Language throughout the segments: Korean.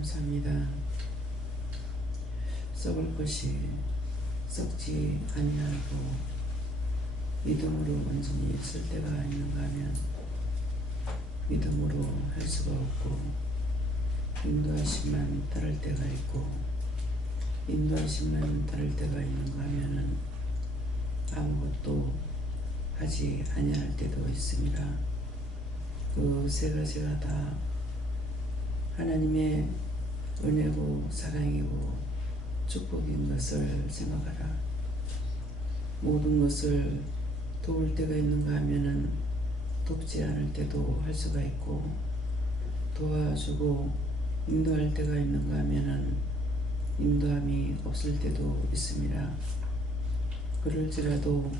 감사합니다. 썩을 것이 썩지 아니하고 믿음으로 온전히 있을 때가 있는가 하면 믿음으로 할 수가 없고 인도하심만 따를 때가 있고 인도하심만 따를 때가 있는가 하면은 아무것도 하지 아니할 때도 있습니다. 그 세 가지가 다 하나님의 은혜고 사랑이고 축복인 것을 생각하라. 모든 것을 도울 때가 있는가 하면은 돕지 않을 때도 할 수가 있고 도와주고 인도할 때가 있는가 하면은 인도함이 없을 때도 있습니다. 그럴지라도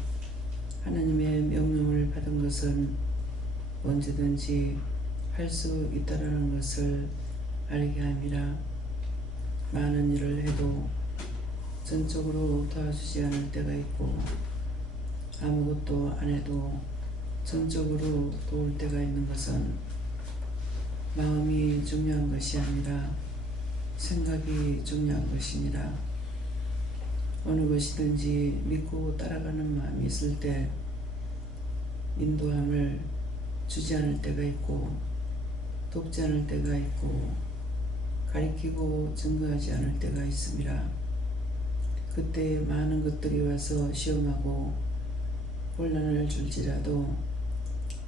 하나님의 명령을 받은 것은 언제든지 할 수 있다라는 것을 알게 함이라. 많은 일을 해도 전적으로 도와주지 않을 때가 있고 아무것도 안 해도 전적으로 도울 때가 있는 것은 마음이 중요한 것이 아니라 생각이 중요한 것이니라. 어느 것이든지 믿고 따라가는 마음이 있을 때 인도함을 주지 않을 때가 있고 돕지 않을 때가 있고 가리키고 증거하지 않을 때가 있습니다. 그때 많은 것들이 와서 시험하고 혼란을 줄지라도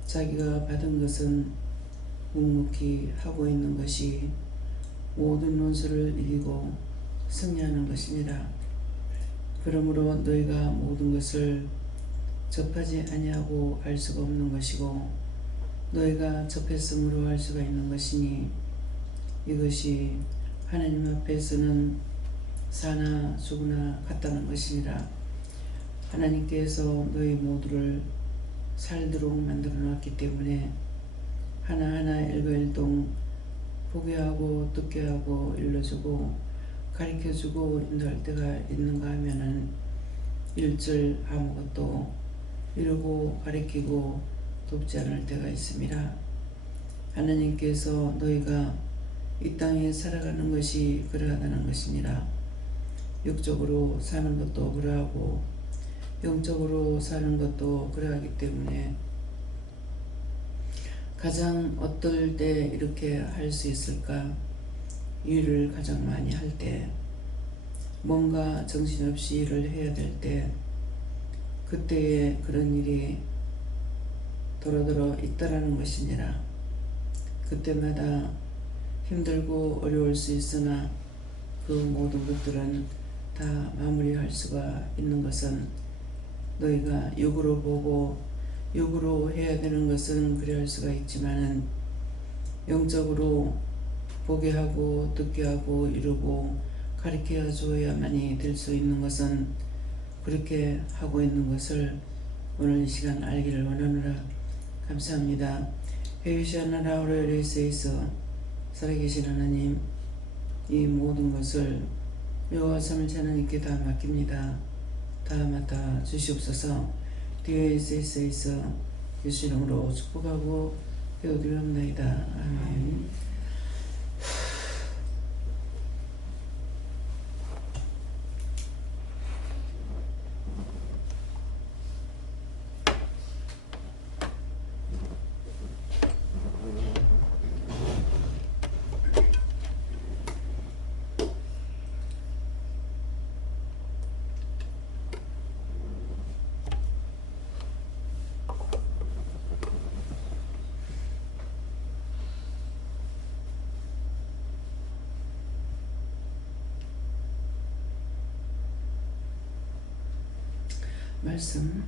자기가 받은 것은 묵묵히 하고 있는 것이 모든 원수를 이기고 승리하는 것이니라. 그러므로 너희가 모든 것을 접하지 아니하고 알 수가 없는 것이고 너희가 접했으므로 할 수가 있는 것이니 이것이 하나님 앞에서는 사나 죽으나 같다는 것이니라. 하나님께서 너희 모두를 살도록 만들어 놨기 때문에 하나하나 일거일동 보게 하고 듣게 하고 일러주고 가르쳐주고 인도할 때가 있는가 하면은 일절 아무것도 이루고 가르치고 돕지 않을 때가 있습니다. 하나님께서 너희가 이 땅에 살아가는 것이 그러하다는 것이니라. 육적으로 사는 것도 그러하고 영적으로 사는 것도 그러하기 때문에 가장 어떨 때 이렇게 할 수 있을까? 일을 가장 많이 할 때, 뭔가 정신없이 일을 해야 될 때, 그때에 그런 일이 도로도로 있다라는 것이니라. 그때마다 힘들고 어려울 수 있으나 그 모든 것들은 다 마무리할 수가 있는 것은 너희가 육으로 보고 육으로 해야 되는 것은 그래 할 수가 있지만은 영적으로 보게 하고 듣게 하고 이루고 가르쳐 줘야만이 될 수 있는 것은 그렇게 하고 있는 것을 오늘 이 시간 알기를 원하노라. 감사합니다. 헤이시아나라 오레레스에서 살아계신 하나님, 이 모든 것을 여호와 삼일체 하나님께 다 맡깁니다. 다 맡아 주시옵소서. DSS에서 예수 이름으로 축복하고 배워드리옵나이다. 아멘. 말씀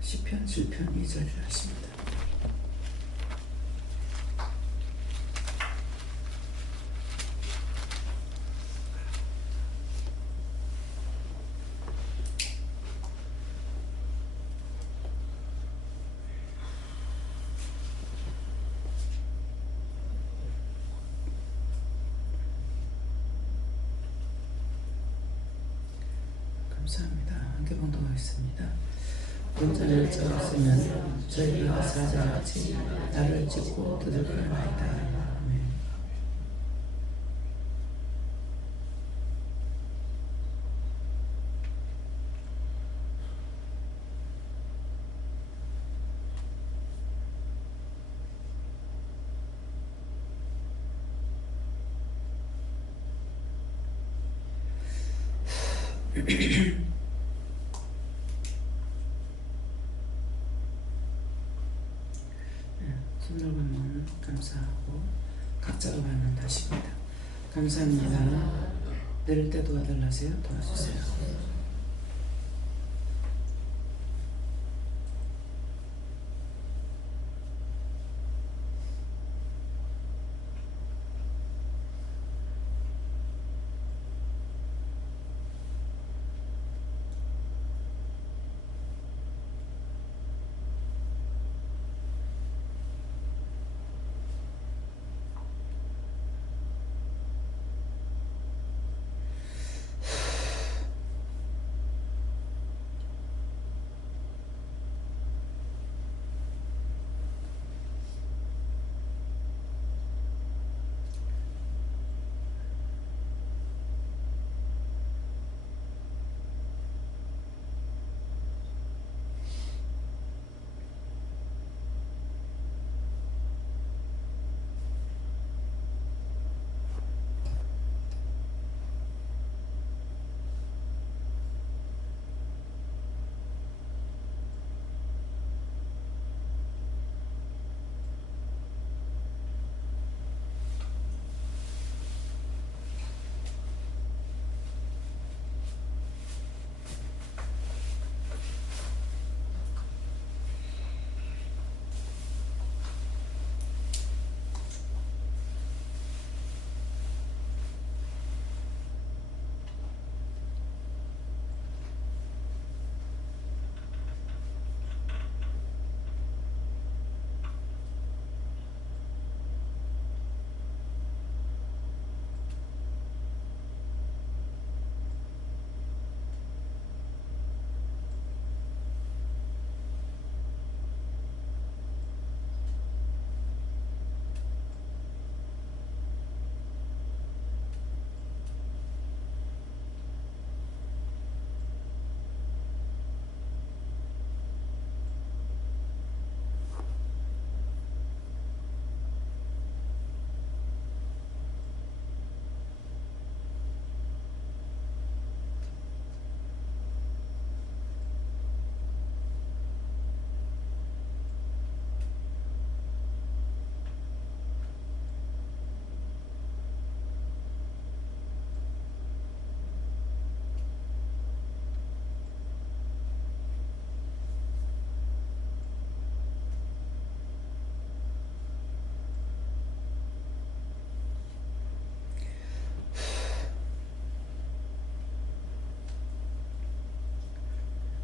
시편 7편 2절을 하십니다. 감사합니다. 함께 봉독하겠습니다. 문자를 적었으면 저희가 사자같이 나를 찍고 두들거나이다. 아멘. 손들고는 감사하고 각자가 받는 다시입니다. 감사합니다. 내릴 때 도와달라세요. 도와주세요.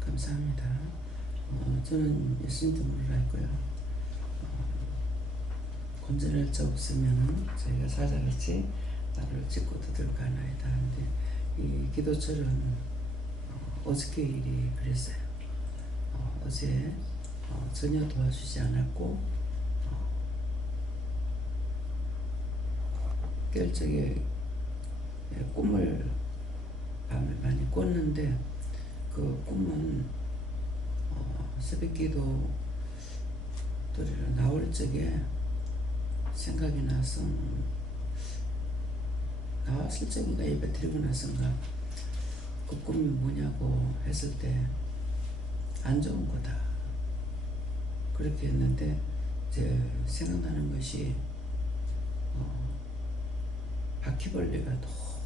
감사합니다. 저는 예수님도 몰랐고요. 건전할 자 없으면 저희가 사자같이 나를 찢고 두들고 하나이다 하는데 이 기도철은 어저께 일이 그랬어요. 어제 전혀 도와주지 않았고 깰 적에 꿈을 밤에 많이 꿨는데 그 꿈은 새벽기도 드리러 나올 적에 생각이 나서 나왔을 적인가 예배 드리고 나선가 그 꿈이 뭐냐고 했을 때 안 좋은 거다 그렇게 했는데 이제 생각나는 것이 바퀴벌레가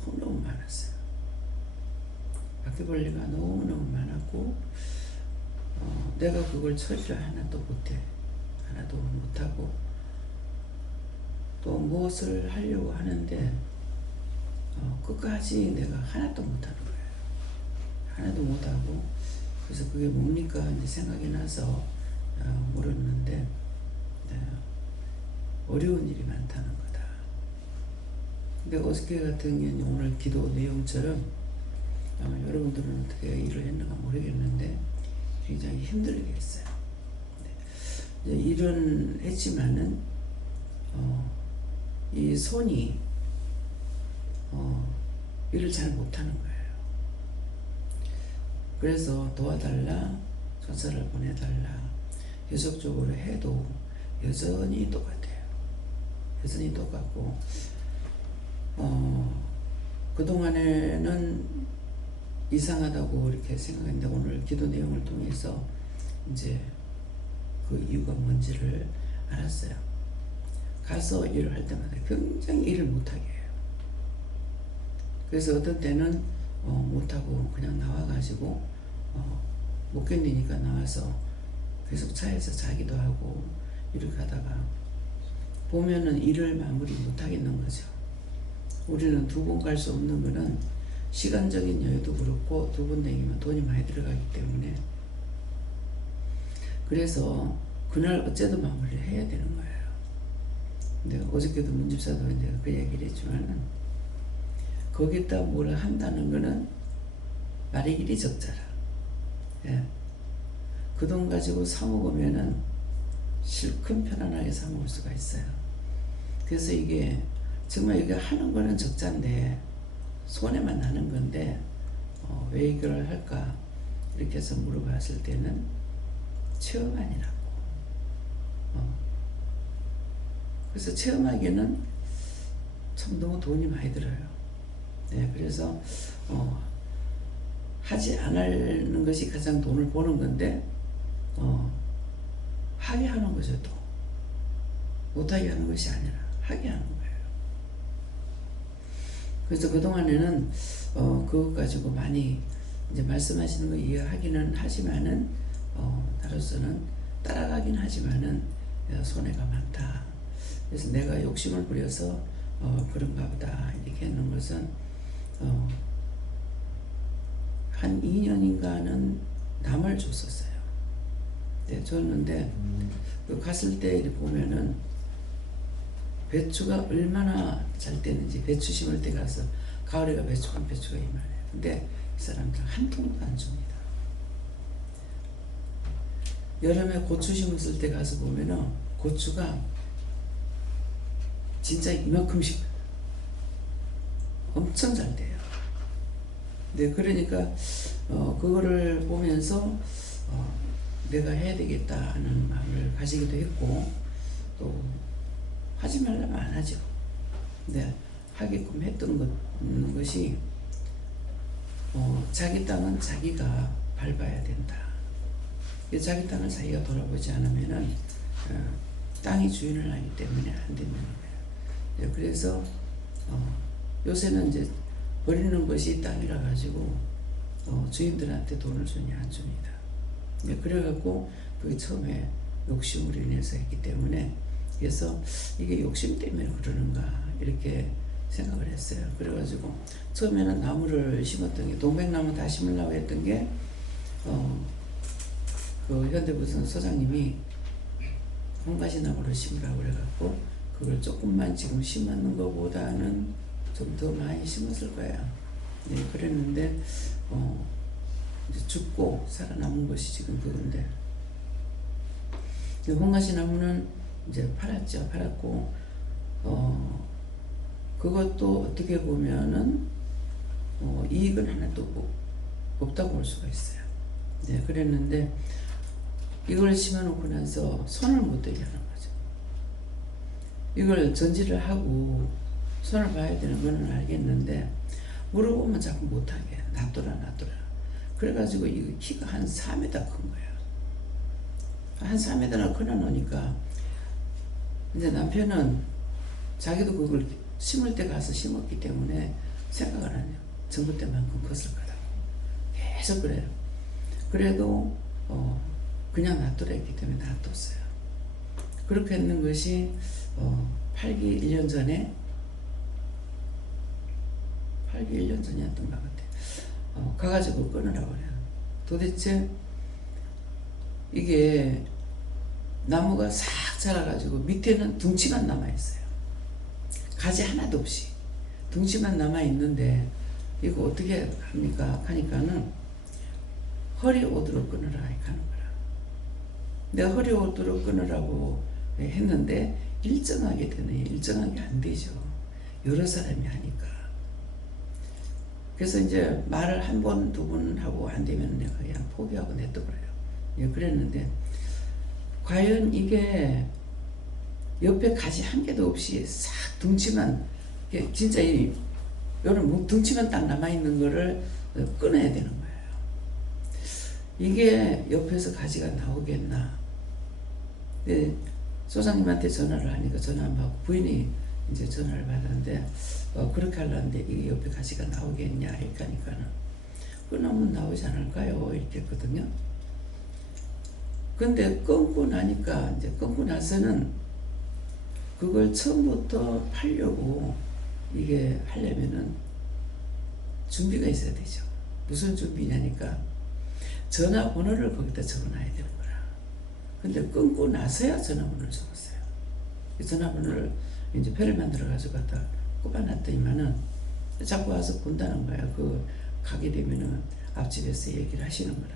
너무너무 많았어요. 바퀴벌레가 너무너무 많았고 내가 그걸 처리를 하나도 못해. 하나도 못하고 또 무엇을 하려고 하는데 끝까지 내가 하나도 못하는 거예요. 하나도 못하고 그래서 그게 뭡니까 이제 생각이 나서 물었는데 어려운 일이 많다는 거다. 근데 어저께 같은 경우는 오늘 기도 내용처럼 여러분들은 어떻게 일을 했는가 모르겠는데 굉장히 힘들게 했어요. 이제 일은 했지만은 이 손이 일을 잘 못하는 거예요. 그래서 도와달라, 조사를 보내달라 계속적으로 해도 여전히 똑같아요. 여전히 똑같고 그동안에는 이상하다고 이렇게 생각했는데 오늘 기도 내용을 통해서 이제 그 이유가 뭔지를 알았어요. 가서 일을 할 때마다 굉장히 일을 못하게 해요. 그래서 어떤 때는 못하고 그냥 나와가지고 못 견디니까 나와서 계속 차에서 자기도 하고 이렇게 하다가 보면은 일을 마무리 못하겠는 거죠. 우리는 두 번 갈 수 없는 거는 시간적인 여유도 그렇고 두 번 다니면 돈이 많이 들어가기 때문에 그래서 그날 어째도 마무리를 해야 되는 거예요. 근데 어저께도 문집사도 이제 그 얘기를 했지만은 거기다 뭘 한다는 거는 말의 길이 적자라. 예. 그 돈 가지고 사 먹으면은 실컷 편안하게 사 먹을 수가 있어요. 그래서 이게 정말 이게 하는 거는 적자인데 손해만 나는 건데 왜 이걸 할까 이렇게 해서 물어봤을 때는 체험하니라고. 그래서 체험하기에는 참 너무 돈이 많이 들어요. 네, 그래서 하지 않는 것이 가장 돈을 버는 건데 하게 하는 거죠. 또 못하게 하는 것이 아니라 하게 하는 거예요. 그래서 그동안에는 그것 가지고 많이 이제 말씀하시는 거 이해하기는 하지만은 나로서는 따라가긴 하지만은 손해가 많다. 그래서 내가 욕심을 부려서 그런가 보다 이렇게 했는 것은 한 2년인가는 남을 줬었어요. 네, 줬는데 갔을 때 보면은 배추가 얼마나 잘 되는지 배추 심을 때 가서 가을에가 배추가 이만해요. 근데 이 사람들 한 통도 안 줍니다. 여름에 고추 심었을 때 가서 보면은 고추가 진짜 이만큼씩 엄청 잘 돼요. 네, 그러니까 그거를 보면서 내가 해야 되겠다 하는 마음을 가지기도 했고 또 하지 말라면 안 하죠. 근데 하게끔 했던 것이 자기 땅은 자기가 밟아야 된다. 자기 땅을 자기가 돌아보지 않으면은 땅이 주인을 하기 때문에 안 된다는 거예요. 그래서 요새는 이제 버리는 것이 땅이라 가지고 주인들한테 돈을 주냐 안 줍니다. 그래갖고 그게 처음에 욕심으로 인해서 했기 때문에 그래서 이게 욕심 때문에 그러는가 이렇게 생각을 했어요. 그래가지고 처음에는 나무를 심었던 게 동백나무 다 심으려고 했던 게 그 현대부산 소장님이 홍가지 나무를 심으라고 그래갖고 그걸 조금만 지금 심는 것보다는 좀 더 많이 심었을 거예요. 네, 그랬는데 이제 죽고 살아남은 것이 지금 그건데 홍가지 나무는 이제 팔았죠. 팔았고 그것도 어떻게 보면은 이익은 하나도 없다고 볼 수가 있어요. 네, 그랬는데 이걸 심어놓고 나서 손을 못 대게 하는 거죠. 이걸 전지를 하고 손을 봐야 되는 거는 알겠는데 물어보면 자꾸 못하게 놔둬라. 그래가지고 이 키가 한 4m 큰 거예요. 한 4m나 커 놓으니까 이제 남편은 자기도 그걸 심을 때 가서 심었기 때문에 생각을 안 해요. 전부 때만큼 컸을 거라고. 계속 그래요. 그래도 그냥 놔두라 했기 때문에 놔뒀어요. 그렇게 했는 것이 8기 1년 전에 8기 1년 전이었던 것 같아요. 가가지고 끊으라고 그래요. 도대체 이게 나무가 싹 자라가지고 밑에는 둥치만 남아있어요. 가지 하나도 없이 둥치만 남아있는데 이거 어떻게 합니까? 하니까는 허리 오도록 끊으라 하는 거라. 내가 허리 오도록 끊으라고 했는데 일정하게 되네. 일정하게 안 되죠. 여러 사람이 하니까. 그래서 이제 말을 한 번, 두 번 하고 안 되면 내가 그냥 포기하고 냅둬버려요. 예, 그랬는데 과연 이게 옆에 가지 한 개도 없이 싹 둥치만 진짜 요런 둥치만 딱 남아있는 거를 끊어야 되는 거예요. 이게 옆에서 가지가 나오겠나. 근데 소장님한테 전화를 하니까 전화 안 받고 부인이 이제 전화를 받았는데 그렇게 하려는데 이게 옆에 가지가 나오겠냐 이렇게 하니까는 끊으면 나오지 않을까요? 이렇게 했거든요. 근데 끊고 나니까 이제 끊고 나서는 그걸 처음부터 팔려고 이게 하려면은 준비가 있어야 되죠. 무슨 준비냐니까 전화번호를 거기다 적어놔야 되는 거라. 근데 끊고 나서야 전화번호를 적었어요. 전화번호를 이제 표를 만들어 가지고 갖다 꼽아놨더니만은 자꾸 와서 본다는 거야. 그 가게 되면은 앞집에서 얘기를 하시는 거라.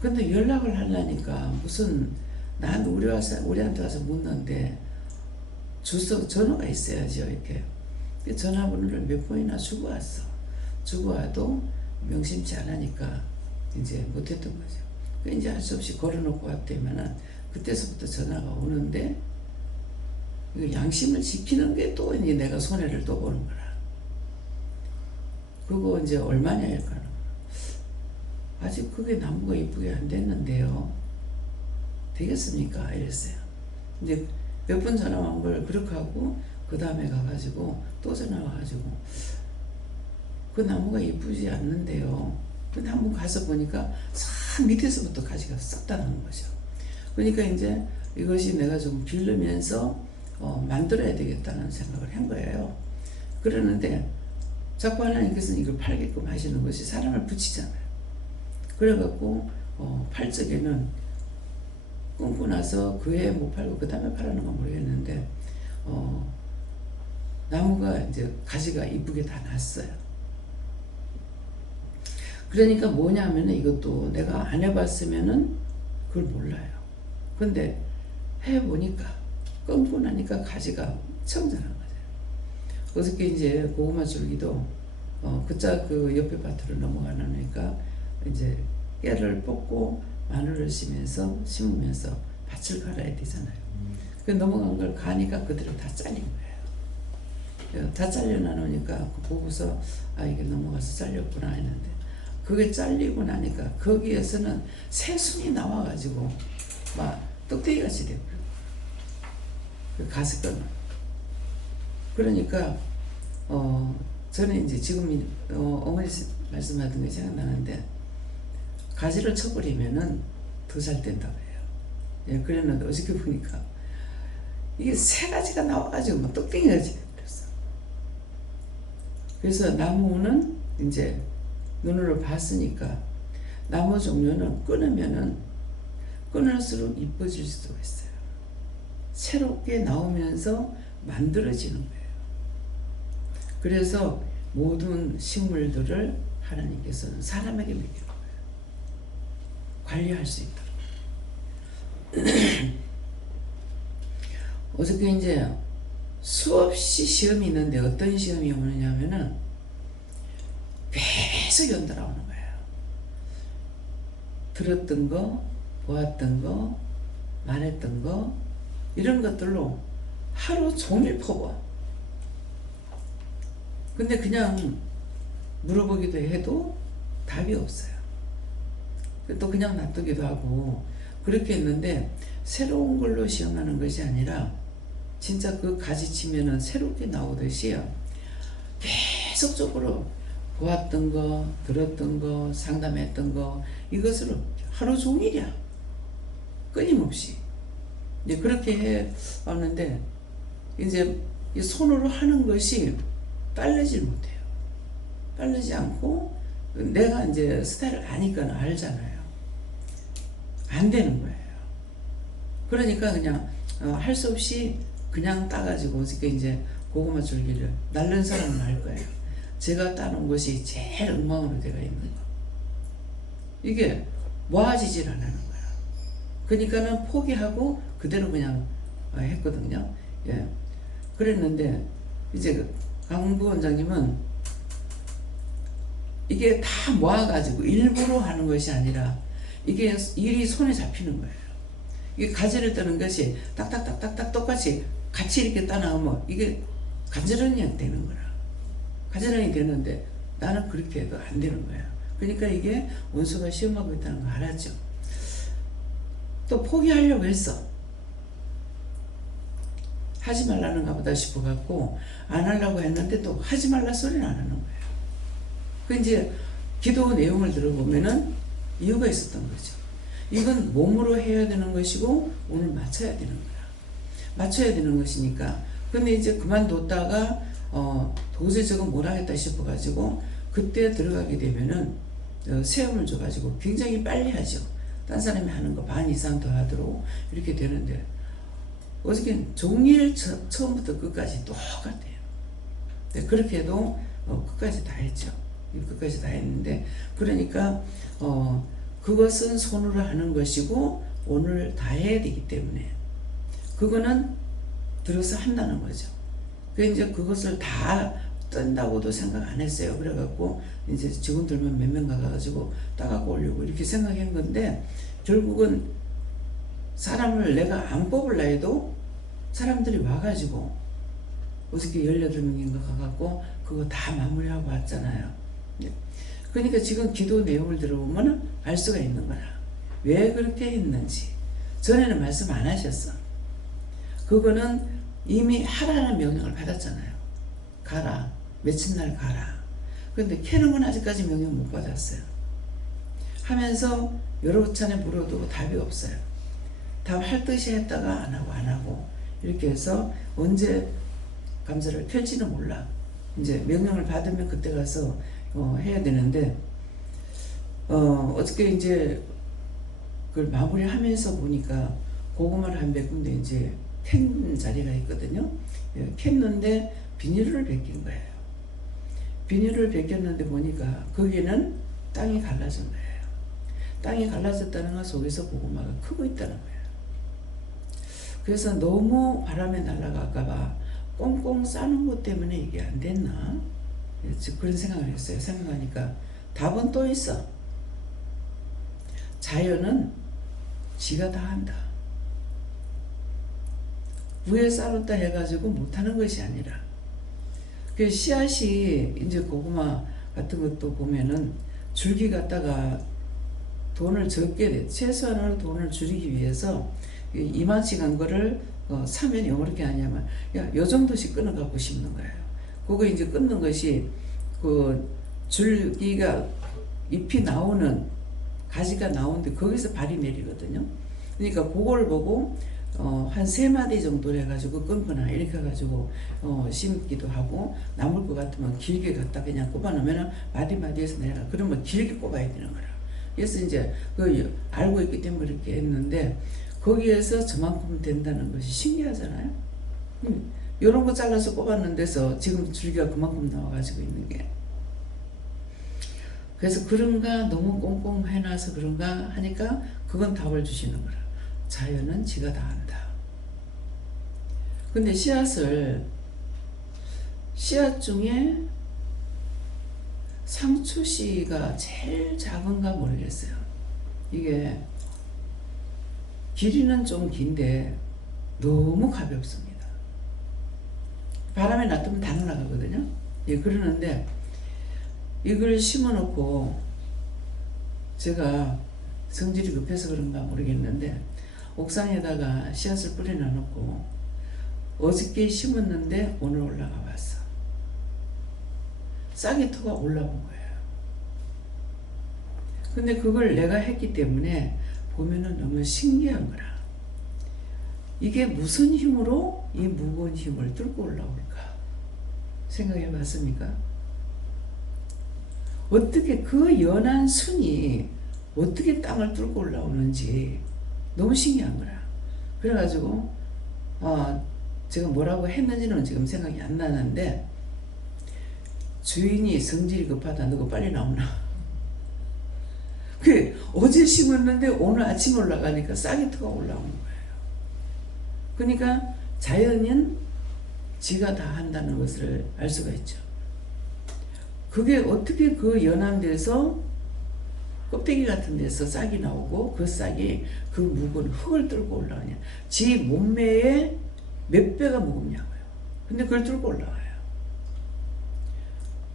근데 연락을 하려니까 무슨 난 우리한테 와서 묻는데 주소 전화가 있어야죠. 이렇게 전화번호를 몇 번이나 주고 왔어. 주고 와도 명심치 않으니까 이제 못했던 거죠. 이제 할 수 없이 걸어놓고 왔더니만은 그때서부터 전화가 오는데 이거 양심을 지키는 게 또 이제 내가 손해를 또 보는 거라. 그거 이제 얼마냐 할까? 아직 그게 나무가 이쁘게 안 됐는데요. 되겠습니까? 이랬어요. 이제 몇 번 전화 온 걸 그렇게 하고 그 다음에 가가지고 또 전화 와가지고 그 나무가 이쁘지 않는데요. 근데 한번 가서 보니까 싹 밑에서부터 가지가 싹 다 나는 거죠. 그러니까 이제 이것이 내가 좀 빌리면서 만들어야 되겠다는 생각을 한 거예요. 그러는데 자꾸 하나님께서는 이걸 팔게끔 하시는 것이 사람을 붙이잖아요. 그래갖고 팔 적에는 끊고 나서 그 해 못 팔고 그 다음에 팔았는가 모르겠는데 나무가 이제 가지가 이쁘게 다 났어요. 그러니까 뭐냐면은 이것도 내가 안 해봤으면은 그걸 몰라요. 근데 해보니까 끊고 나니까 가지가 엄청 자란 거예요. 어저께 이제 고구마 줄기도 그 옆에 밭으로 넘어가니까 이제 깨를 뽑고 마늘을 심으면서 밭을 갈아야 되잖아요. 그 넘어간 걸 가니까 그대로 다 잘린 거예요. 다 잘려나오니까 보고서 이게 넘어가서 잘렸구나 했는데 그게 잘리고 나니까 거기에서는 새순이 나와가지고 막 떡대기 같이 됐고요. 그 가스끈. 그러니까 저는 이제 지금 어머니 말씀하던 게 생각나는데 가지를 쳐버리면은 더 잘 된다고 해요. 예, 그랬는데 어저께 보니까 이게 세 가지가 나와가지고 막 떡댕이 가지 그랬어. 그래서 나무는 이제 눈으로 봤으니까 나무 종류는 끊으면은 끊을수록 이뻐질 수도 있어요. 새롭게 나오면서 만들어지는 거예요. 그래서 모든 식물들을 하나님께서는 사람에게 맡기는 거예요. 관리할 수 있도록. 어저께 이제 수없이 시험이 있는데 어떤 시험이 오느냐면은 계속 연달아 오는 거예요. 들었던 거, 보았던 거, 말했던 거 이런 것들로 하루 종일 퍼부어. 근데 그냥 물어보기도 해도 답이 없어요. 또 그냥 놔두기도 하고 그렇게 했는데 새로운 걸로 시험하는 것이 아니라 진짜 그 가지치면은 새롭게 나오듯이 계속적으로 보았던 거, 들었던 거, 상담했던 거 이것을 하루 종일이야. 끊임없이. 이제 그렇게 해 왔는데 이제 이 손으로 하는 것이 빠르질 못해요. 빠르지 않고 내가 이제 스타일을 아니까 알잖아요. 안 되는 거예요. 그러니까 그냥 할 수 없이 그냥 따가지고 어저께 이제 고구마 줄기를 날른 사람은 알 거예요. 제가 따놓은 것이 제일 엉망으로 되어 있는 거. 이게 모아지질 않는 거야. 그러니까는 포기하고 그대로 그냥 했거든요. 예. 그랬는데 이제 강부 원장님은 이게 다 모아가지고 일부러 하는 것이 아니라 이게 일이 손에 잡히는 거예요. 이게 가지를 뜨는 것이 딱딱딱딱딱 똑같이 같이 이렇게 따나오면 이게 가지런히 되는 거라. 가지런히 되는데 나는 그렇게 해도 안 되는 거야. 그러니까 이게 원수가 시험하고 있다는 거 알았죠. 또 포기하려고 했어. 하지 말라는가 보다 싶어갖고 안 하려고 했는데 또 하지 말라 소리는 안 하는 거예요. 그 이제 기도 내용을 들어보면은 이유가 있었던 거죠. 이건 몸으로 해야 되는 것이고 오늘 맞춰야 되는 거야. 맞춰야 되는 것이니까. 근데 이제 그만뒀다가 도저히 저건 못 하겠다 싶어가지고 그때 들어가게 되면은 세움을 줘가지고 굉장히 빨리 하죠. 딴 사람이 하는 거 반 이상 더 하도록 이렇게 되는데 어저께 종일 처음부터 끝까지 똑같아요. 네, 그렇게 해도 끝까지 다 했죠. 끝까지 다 했는데 그러니까 그것은 손으로 하는 것이고 오늘 다 해야 되기 때문에 그거는 들어서 한다는 거죠. 그 이제 그것을 다 뜬다고도 생각 안 했어요. 그래갖고 이제 직원들만 몇 명 가가지고 따갖고 오려고 이렇게 생각한 건데 결국은 사람을 내가 안 뽑으려 해도 사람들이 와가지고 어저께 18명인가 가갖고 그거 다 마무리하고 왔잖아요. 그러니까 지금 기도 내용을 들어보면 알 수가 있는 거라. 왜 그렇게 했는지. 전에는 말씀 안 하셨어. 그거는 이미 하라는 명령을 받았잖아요. 가라. 며칠 날 가라. 그런데 캐는 건 아직까지 명령 못 받았어요. 하면서 여러 차례 물어도 답이 없어요. 답할 듯이 했다가 안 하고 이렇게 해서 언제 감사를 펼지는 몰라. 이제 명령을 받으면 그때 가서 해야 되는데 어저께 이제 그걸 마무리하면서 보니까 고구마를 한 100군데 이제 캔 자리가 있거든요. 캤는데 비닐을 벗긴 거예요. 비닐을 벗겼는데 보니까 거기는 땅이 갈라진 거예요. 땅이 갈라졌다는 건 속에서 고구마가 크고 있다는 거예요. 그래서 너무 바람에 날아갈까봐 꽁꽁 싸는 것 때문에 이게 안 됐나? 그런 생각을 했어요. 생각하니까 답은 또 있어. 자연은 지가 다 한다. 위에 쌓았다 해가지고 못하는 것이 아니라 그 씨앗이 이제 고구마 같은 것도 보면은 줄기 갖다가 돈을 적게 돼. 최소한으로 돈을 줄이기 위해서 이만치 간 거를 사면 이렇게 하냐면 요 정도씩 끊어갖고 심는 거예요. 그거 이제 끊는 것이 그 줄기가 잎이 나오는 가지가 나오는데 거기서 발이 내리거든요. 그러니까 그걸 보고 한 3마디 정도 해가지고 끊거나 이렇게 해가지고 심기도 하고 남을 것 같으면 길게 갖다 그냥 꼽아놓으면 마디마디에서 내려가. 그러면 길게 꼽아야 되는 거라. 그래서 이제 그 알고 있기 때문에 그렇게 했는데 거기에서 저만큼 된다는 것이 신기하잖아요. 이런 거 잘라서 꼽았는 데서 지금 줄기가 그만큼 나와가지고 있는 게. 그래서 그런가 너무 꽁꽁 해놔서 그런가 하니까 그건 답을 주시는 거라. 자연은 지가 다 한다. 근데 씨앗 중에 상추씨가 제일 작은가 모르겠어요. 이게 길이는 좀 긴데 너무 가볍습니다. 바람에 놔두면 다 날아가거든요. 예, 그러는데 이걸 심어놓고 제가 성질이 급해서 그런가 모르겠는데 옥상에다가 씨앗을 뿌려놔놓고 어저께 심었는데 오늘 올라가 봤어. 싹이 터가 올라온 거예요. 근데 그걸 내가 했기 때문에 보면은 너무 신기한 거라. 이게 무슨 힘으로 이 무거운 힘을 뚫고 올라올까 생각해 봤습니까? 어떻게 그 연한 순이 어떻게 땅을 뚫고 올라오는지 너무 신기한 거라. 그래가지고 제가 뭐라고 했는지는 지금 생각이 안 나는데 주인이 성질이 급하다. 너가 빨리 나오나. 그 어제 심었는데 오늘 아침 올라가니까 싹이 터가 올라오는 거예요. 그러니까 자연은 지가 다 한다는 것을 알 수가 있죠. 그게 어떻게 그 연한 데서 껍데기 같은 데서 싹이 나오고 그 싹이 그 무거운 흙을 뚫고 올라오냐. 지 몸매의 몇 배가 무겁냐고요. 근데 그걸 뚫고 올라와요.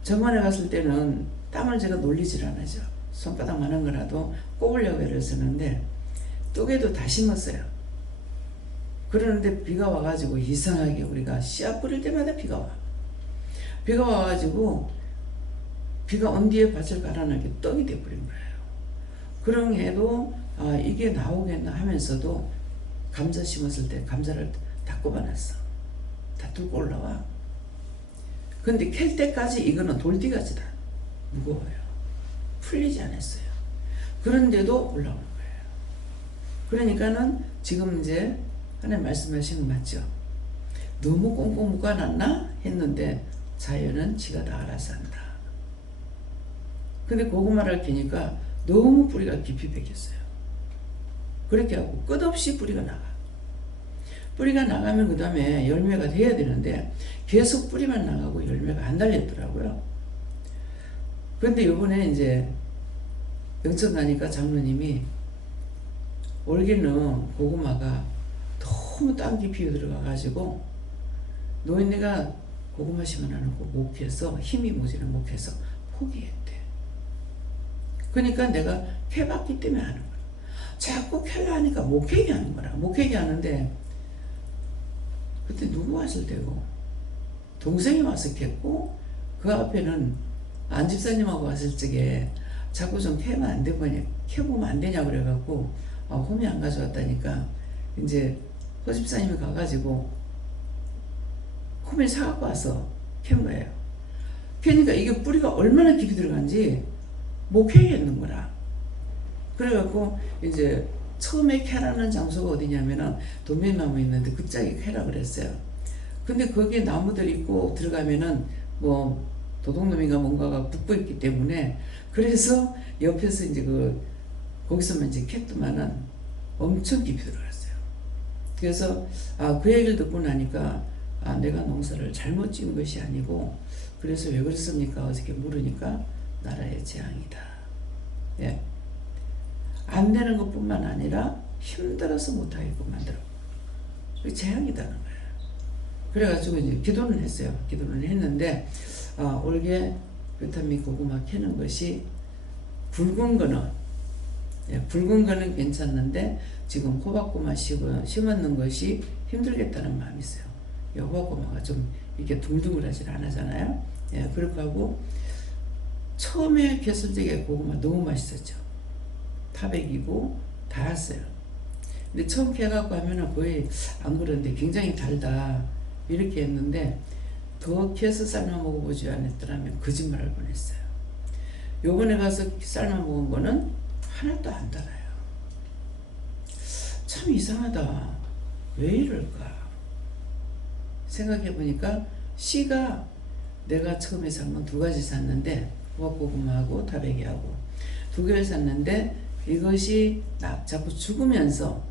전번에 갔을 때는 땅을 제가 놀리질 않았죠. 손바닥만한 거라도 꼽으려고 애를 쓰는데 뚝에도 다 심었어요. 그러는데 비가 와가지고 이상하게 우리가 씨앗 뿌릴 때마다 비가 와. 비가 와가지고 비가 온 뒤에 밭을 갈아넣게 떡이 돼버린 거예요. 그런 해도 이게 나오겠나 하면서도 감자 심었을 때 감자를 다 꼽아놨어. 다 뚫고 올라와. 근데 캘 때까지 이거는 돌띠같이 다 무거워요. 풀리지 않았어요. 그런데도 올라오는 거예요. 그러니까는 지금 이제 하나님 말씀하시는 거 맞죠? 너무 꽁꽁 묶어놨나 했는데 자연은 지가 다 알아서 한다. 근데 고구마를 캐니까 너무 뿌리가 깊이 베겼어요. 그렇게 하고 끝없이 뿌리가 나가. 뿌리가 나가면 그 다음에 열매가 돼야 되는데 계속 뿌리만 나가고 열매가 안 달렸더라고요. 근데 요번에 이제 영천 가니까 장로님이 올해는 고구마가 너무 땅 깊이 들어가가지고 노인네가 고구마 심어놓는 거 못 캐서 힘이 모자라 못 캐서 포기했대. 그러니까 내가 캐봤기 때문에 하는 거야. 자꾸 캐려 하니까 못 캐게 하는 거라. 못 캐게 하는데 그때 누구 왔을 때고 동생이 와서 캤고 그 앞에는 안 집사님하고 왔을 적에 자꾸 좀 캐면 안 되냐, 캐보면 안 되냐 그래갖고 홈이 안 가져왔다니까 이제 허 집사님이 가가지고 홈을 사갖고 와서 캔 거예요. 캐니까 이게 뿌리가 얼마나 깊이 들어간지 못 캐겠는 거라. 그래갖고 이제 처음에 캐라는 장소가 어디냐면은 도매나무 있는데 그 짝에 캐라 그랬어요. 근데 거기에 나무들 있고 들어가면은 뭐 도둑놈인가 뭔가가 붙고 있기 때문에 그래서 옆에서 이제 거기서만 이제 캤더만은 엄청 깊이 들어갔어요. 그래서 그 얘기를 듣고 나니까 내가 농사를 잘못 지은 것이 아니고 그래서 왜 그랬습니까? 어저께 물으니까 나라의 재앙이다. 예. 안 되는 것뿐만 아니라 힘들어서 못하게끔 만들어. 재앙이다는 거예요. 그래가지고 이제 기도는 했어요. 기도는 했는데 올게 비타민 고구마 캐는 것이 굵은 거는 굵은 거는 괜찮는데 지금 호박고구마 심었는 것이 힘들겠다는 마음이 있어요. 호박고구마가 좀 이렇게 둥둥그러질 않았잖아요. 예, 그렇게 하고 처음에 캤을 적에 고구마 너무 맛있었죠. 타백이고 달았어요. 근데 처음 캐갖고 하면은 거의 안 그러는데 굉장히 달다 이렇게 했는데 더 캐서 삶아 먹어보지 않았더라면 거짓말할 뻔했어요. 요번에 가서 삶아 먹은 거는 하나도 안 달아요. 참 이상하다. 왜 이럴까 생각해보니까 씨가 내가 처음에 산 건 두 가지 샀는데 호박고구마하고 타백이하고 두 개를 샀는데 이것이 자꾸 죽으면서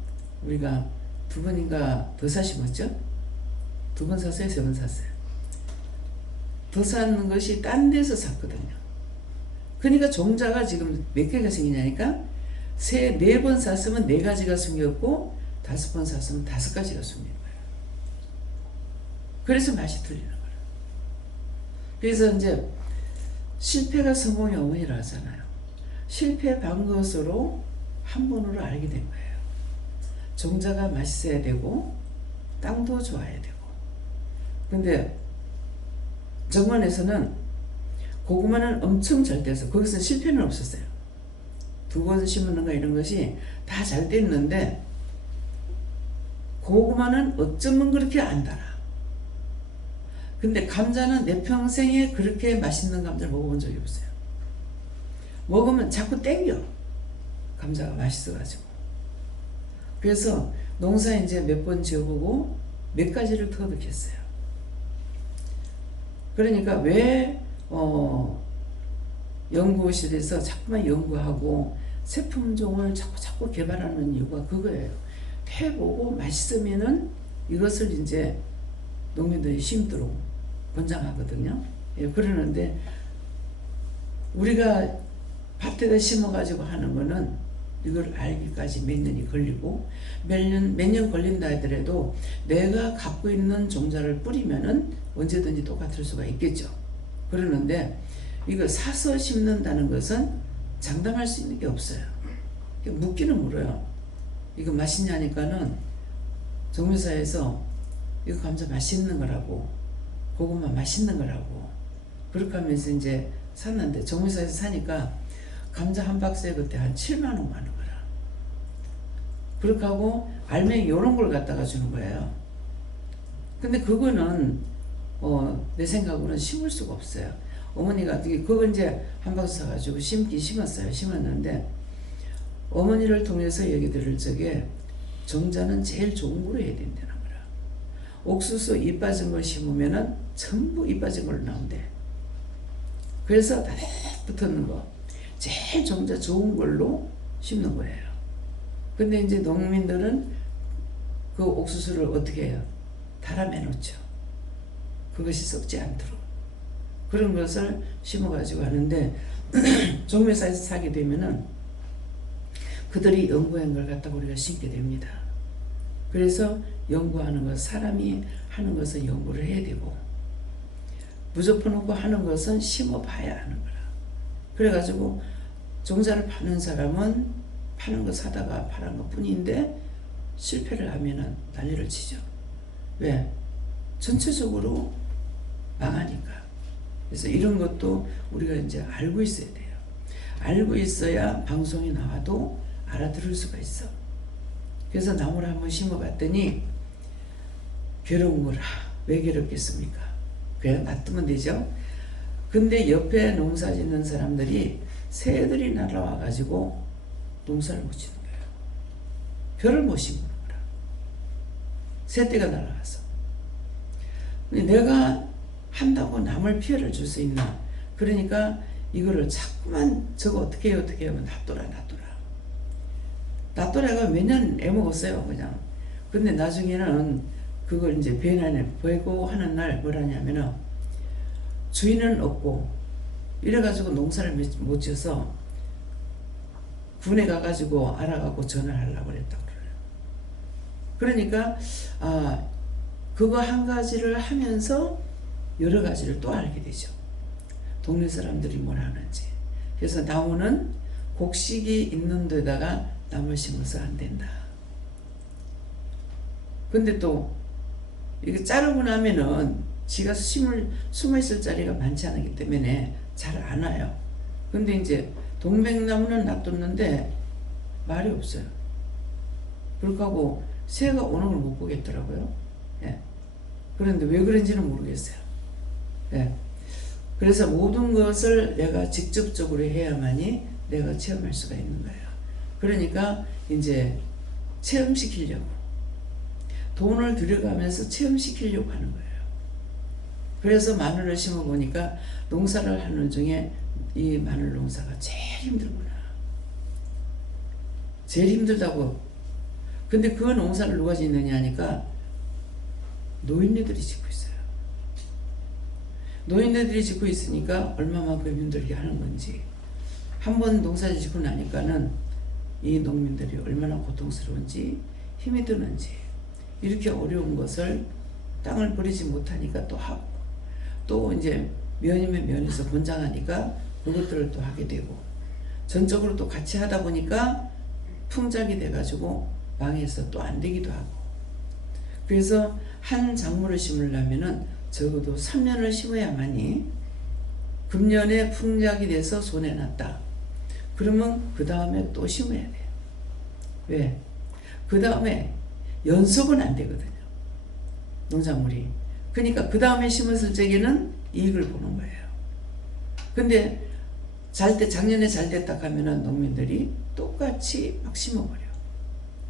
우리가 두 번인가 더 사심었죠? 두 번 샀어요? 세 번 샀어요? 더 샀는 것이 딴 데서 샀거든요. 그러니까 종자가 지금 몇 개가 생기냐니까 네 번 샀으면 네 가지가 숨겼고 5번 샀으면 5가지가 숨긴 거예요. 그래서 맛이 틀리는 거예요. 그래서 이제 실패가 성공의 어머니라 하잖아요. 실패 반 것으로 한 번으로 알게 된 거예요. 종자가 맛있어야 되고 땅도 좋아야 되고. 근데 정원에서는 고구마는 엄청 잘 돼서 거기서 실패는 없었어요. 두 번 심었는가 이런 것이 다 잘 됐는데 고구마는 어쩌면 그렇게 안 달아. 근데 감자는 내 평생에 그렇게 맛있는 감자를 먹어본 적이 없어요. 먹으면 자꾸 땡겨. 감자가 맛있어가지고. 그래서 농사 이제 몇 번 지어보고 몇 가지를 터득했어요. 그러니까 왜 연구실에서 자꾸만 연구하고 새 품종을 자꾸 개발하는 이유가 그거예요. 해보고 맛있으면은 이것을 이제 농민들이 심도록 권장하거든요. 예, 그러는데 우리가 밭에다 심어가지고 하는 거는 이걸 알기까지 몇 년이 걸리고 몇 년 걸린다 하더라도 내가 갖고 있는 종자를 뿌리면은 언제든지 똑같을 수가 있겠죠. 그러는데 이거 사서 심는다는 것은 장담할 수 있는 게 없어요. 묻기는 물어요. 이거 맛있냐니까는 정미사에서 이거 감자 맛있는 거라고, 고구마 맛있는 거라고 그렇게 하면서 이제 샀는데, 정미사에서 사니까 감자 한 박스에 그때 한 7만 원, 5만 원 거라. 그렇게 하고 알맹이 요런 걸 갖다가 주는 거예요. 근데 그거는 내 생각으로는 심을 수가 없어요. 어머니가 그거 이제 한 박스 사가지고 심었어요. 심었는데 어머니를 통해서 얘기 들을 적에 정자는 제일 좋은 거로 해야 된다는 거라. 옥수수 잎 빠진 걸 심으면은 전부 잎 빠진 걸로 나온대. 그래서 다 붙었는 거 제일 정자 좋은 걸로 심는 거예요. 근데 이제 농민들은 그 옥수수를 어떻게 해요? 달아매 놓죠. 그것이 썩지 않도록. 그런 것을 심어가지고 하는데 종묘사에서 사게 되면은 그들이 연구한 걸 갖다 우리가 심게 됩니다. 그래서 연구하는 것, 사람이 하는 것은 연구를 해야 되고, 무조건 없고 하는 것은 심어봐야 하는 거라. 그래가지고 종자를 파는 사람은 파는 거 사다가 파는 것 뿐인데 실패를 하면은 난리를 치죠. 왜? 전체적으로 망하니까. 그래서 이런 것도 우리가 이제 알고 있어야 돼요. 알고 있어야 방송에 나와도 알아들을 수가 있어. 그래서 나무를 한번 심어봤더니 괴로운 거라. 왜 괴롭겠습니까? 그냥 놔두면 되죠. 근데 옆에 농사 짓는 사람들이 새들이 날아와가지고 농사를 못 짓는 거예요. 별을 못 심는 거라. 새떼가 날아와서. 내가 한다고 남을 피해를 줄 수 있나? 그러니까 이거를 자꾸만 저거 어떻게 해요? 어떻게 하면 놔둬라가 몇 년 애먹었어요, 그냥. 근데 나중에는 그걸 이제 배난에 보이고 하는 날 뭐라냐면은 주인은 없고 이래가지고 농사를 못 지어서 군에 가가지고 알아가고 전화를 하려고 그랬다고 그래요. 그러니까 그거 한 가지를 하면서 여러 가지를 또 알게 되죠. 동네 사람들이 뭘 하는지. 그래서 나무는 곡식이 있는 데다가 나무를 심어서 안 된다. 근데 또 이거 자르고 나면은 지가 숨어 있을 자리가 많지 않기 때문에 잘 안 와요. 근데 이제 동백나무는 놔뒀는데 말이 없어요. 그렇게 하고 새가 오는 걸 못 보겠더라고요. 예. 그런데 왜 그런지는 모르겠어요. 예. 그래서 모든 것을 내가 직접적으로 해야만이 내가 체험할 수가 있는 거예요. 그러니까 이제 체험시키려고, 돈을 들여가면서 체험시키려고 하는 거예요. 그래서 마늘을 심어 보니까 농사를 하는 중에 이 마늘 농사가 제일 힘들구나. 제일 힘들다고. 근데 그 농사를 누가 짓느냐 하니까 노인네들이 짓고 있어요. 노인네들이 짓고 있으니까 얼마만큼 힘들게 하는 건지. 한번 농사를 짓고 나니까는 이 농민들이 얼마나 고통스러운지, 힘이 드는지, 이렇게 어려운 것을 땅을 버리지 못하니까 또 하고, 또 이제 면이면 면에서 권장하니까 그것들을 또 하게 되고, 전적으로 또 같이 하다 보니까 풍작이 돼가지고 망해서 또 안 되기도 하고. 그래서 한 작물을 심으려면은 적어도 3년을 심어야만이 금년에 풍작이 돼서 손에 났다. 그러면 그 다음에 또 심어야 돼요. 왜? 그 다음에 연속은 안 되거든요. 농작물이. 그러니까 그 다음에 심었을 적에는 이익을 보는 거예요. 근데 작년에 잘 됐다 하면은 농민들이 똑같이 막 심어버려.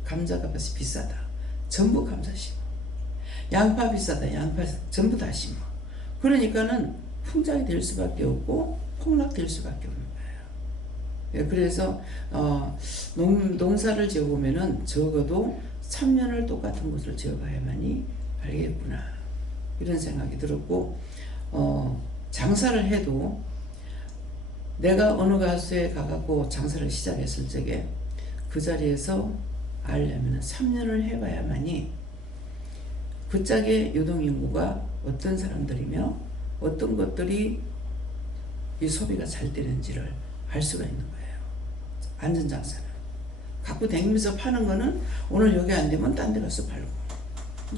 감자가 벌써 비싸다. 전부 감자 심어. 양파 비싸다. 양파 전부 다 심어. 그러니까는 풍작이 될 수밖에 없고 폭락될 수밖에 없는 거예요. 그래서 농사를 지어보면은 적어도 3년을 똑같은 것을 지어봐야만이 알겠구나, 이런 생각이 들었고, 장사를 해도 내가 어느 가수에 가갖고 장사를 시작했을 적에 그 자리에서 알려면 3년을 해봐야만이 그 짝의 유동인구가 어떤 사람들이며 어떤 것들이 이 소비가 잘 되는지를 알 수가 있는 거예요. 안전장사는. 갖고 다니면서 파는 거는 오늘 여기 안 되면 딴 데 가서 팔고,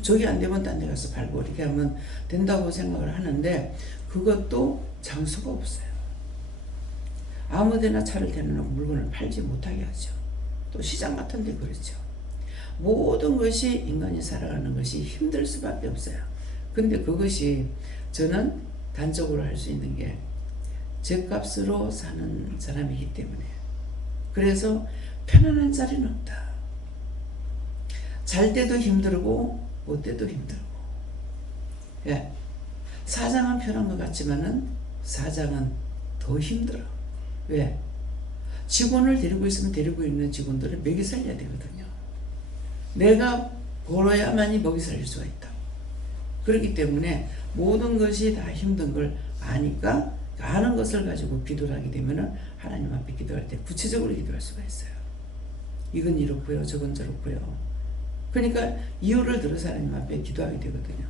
저기 안 되면 딴 데 가서 팔고, 이렇게 하면 된다고 생각을 하는데, 그것도 장소가 없어요. 아무데나 차를 대놓고 물건을 팔지 못하게 하죠. 또 시장 같은 데 그렇죠. 모든 것이 인간이 살아가는 것이 힘들 수밖에 없어요. 근데 그것이 저는 단적으로 할 수 있는 게 죗값으로 사는 사람이기 때문에, 그래서 편안한 자리는 없다. 잘 때도 힘들고 못 때도 힘들고. 예. 사장은 편한 것 같지만은 사장은 더 힘들어. 왜? 직원을 데리고 있으면 데리고 있는 직원들을 먹이 살려야 되거든요. 내가 벌어야만이 먹이 살릴 수가 있다고. 그렇기 때문에 모든 것이 다 힘든 걸 아니까, 아는 것을 가지고 기도를 하게 되면은 하나님 앞에 기도할 때 구체적으로 기도할 수가 있어요. 이건 이렇고요, 저건 저렇고요. 그러니까 이유를 들어서 하나님 앞에 기도하게 되거든요.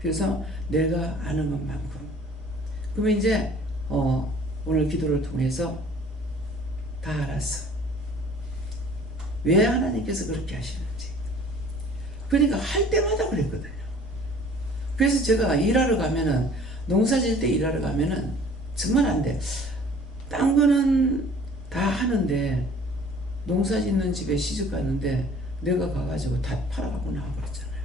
그래서 내가 아는 것만큼. 그러면 이제 오늘 기도를 통해서 다 알았어. 왜 하나님께서 그렇게 하시는지. 그러니까 할 때마다 그랬거든요. 그래서 제가 일하러 가면은, 농사 질 때 일하러 가면은 정말 안 돼. 딴 거는 다 하는데 농사 짓는 집에 시집 가는데 내가 가가지고 다 팔아가고 나와버렸잖아요.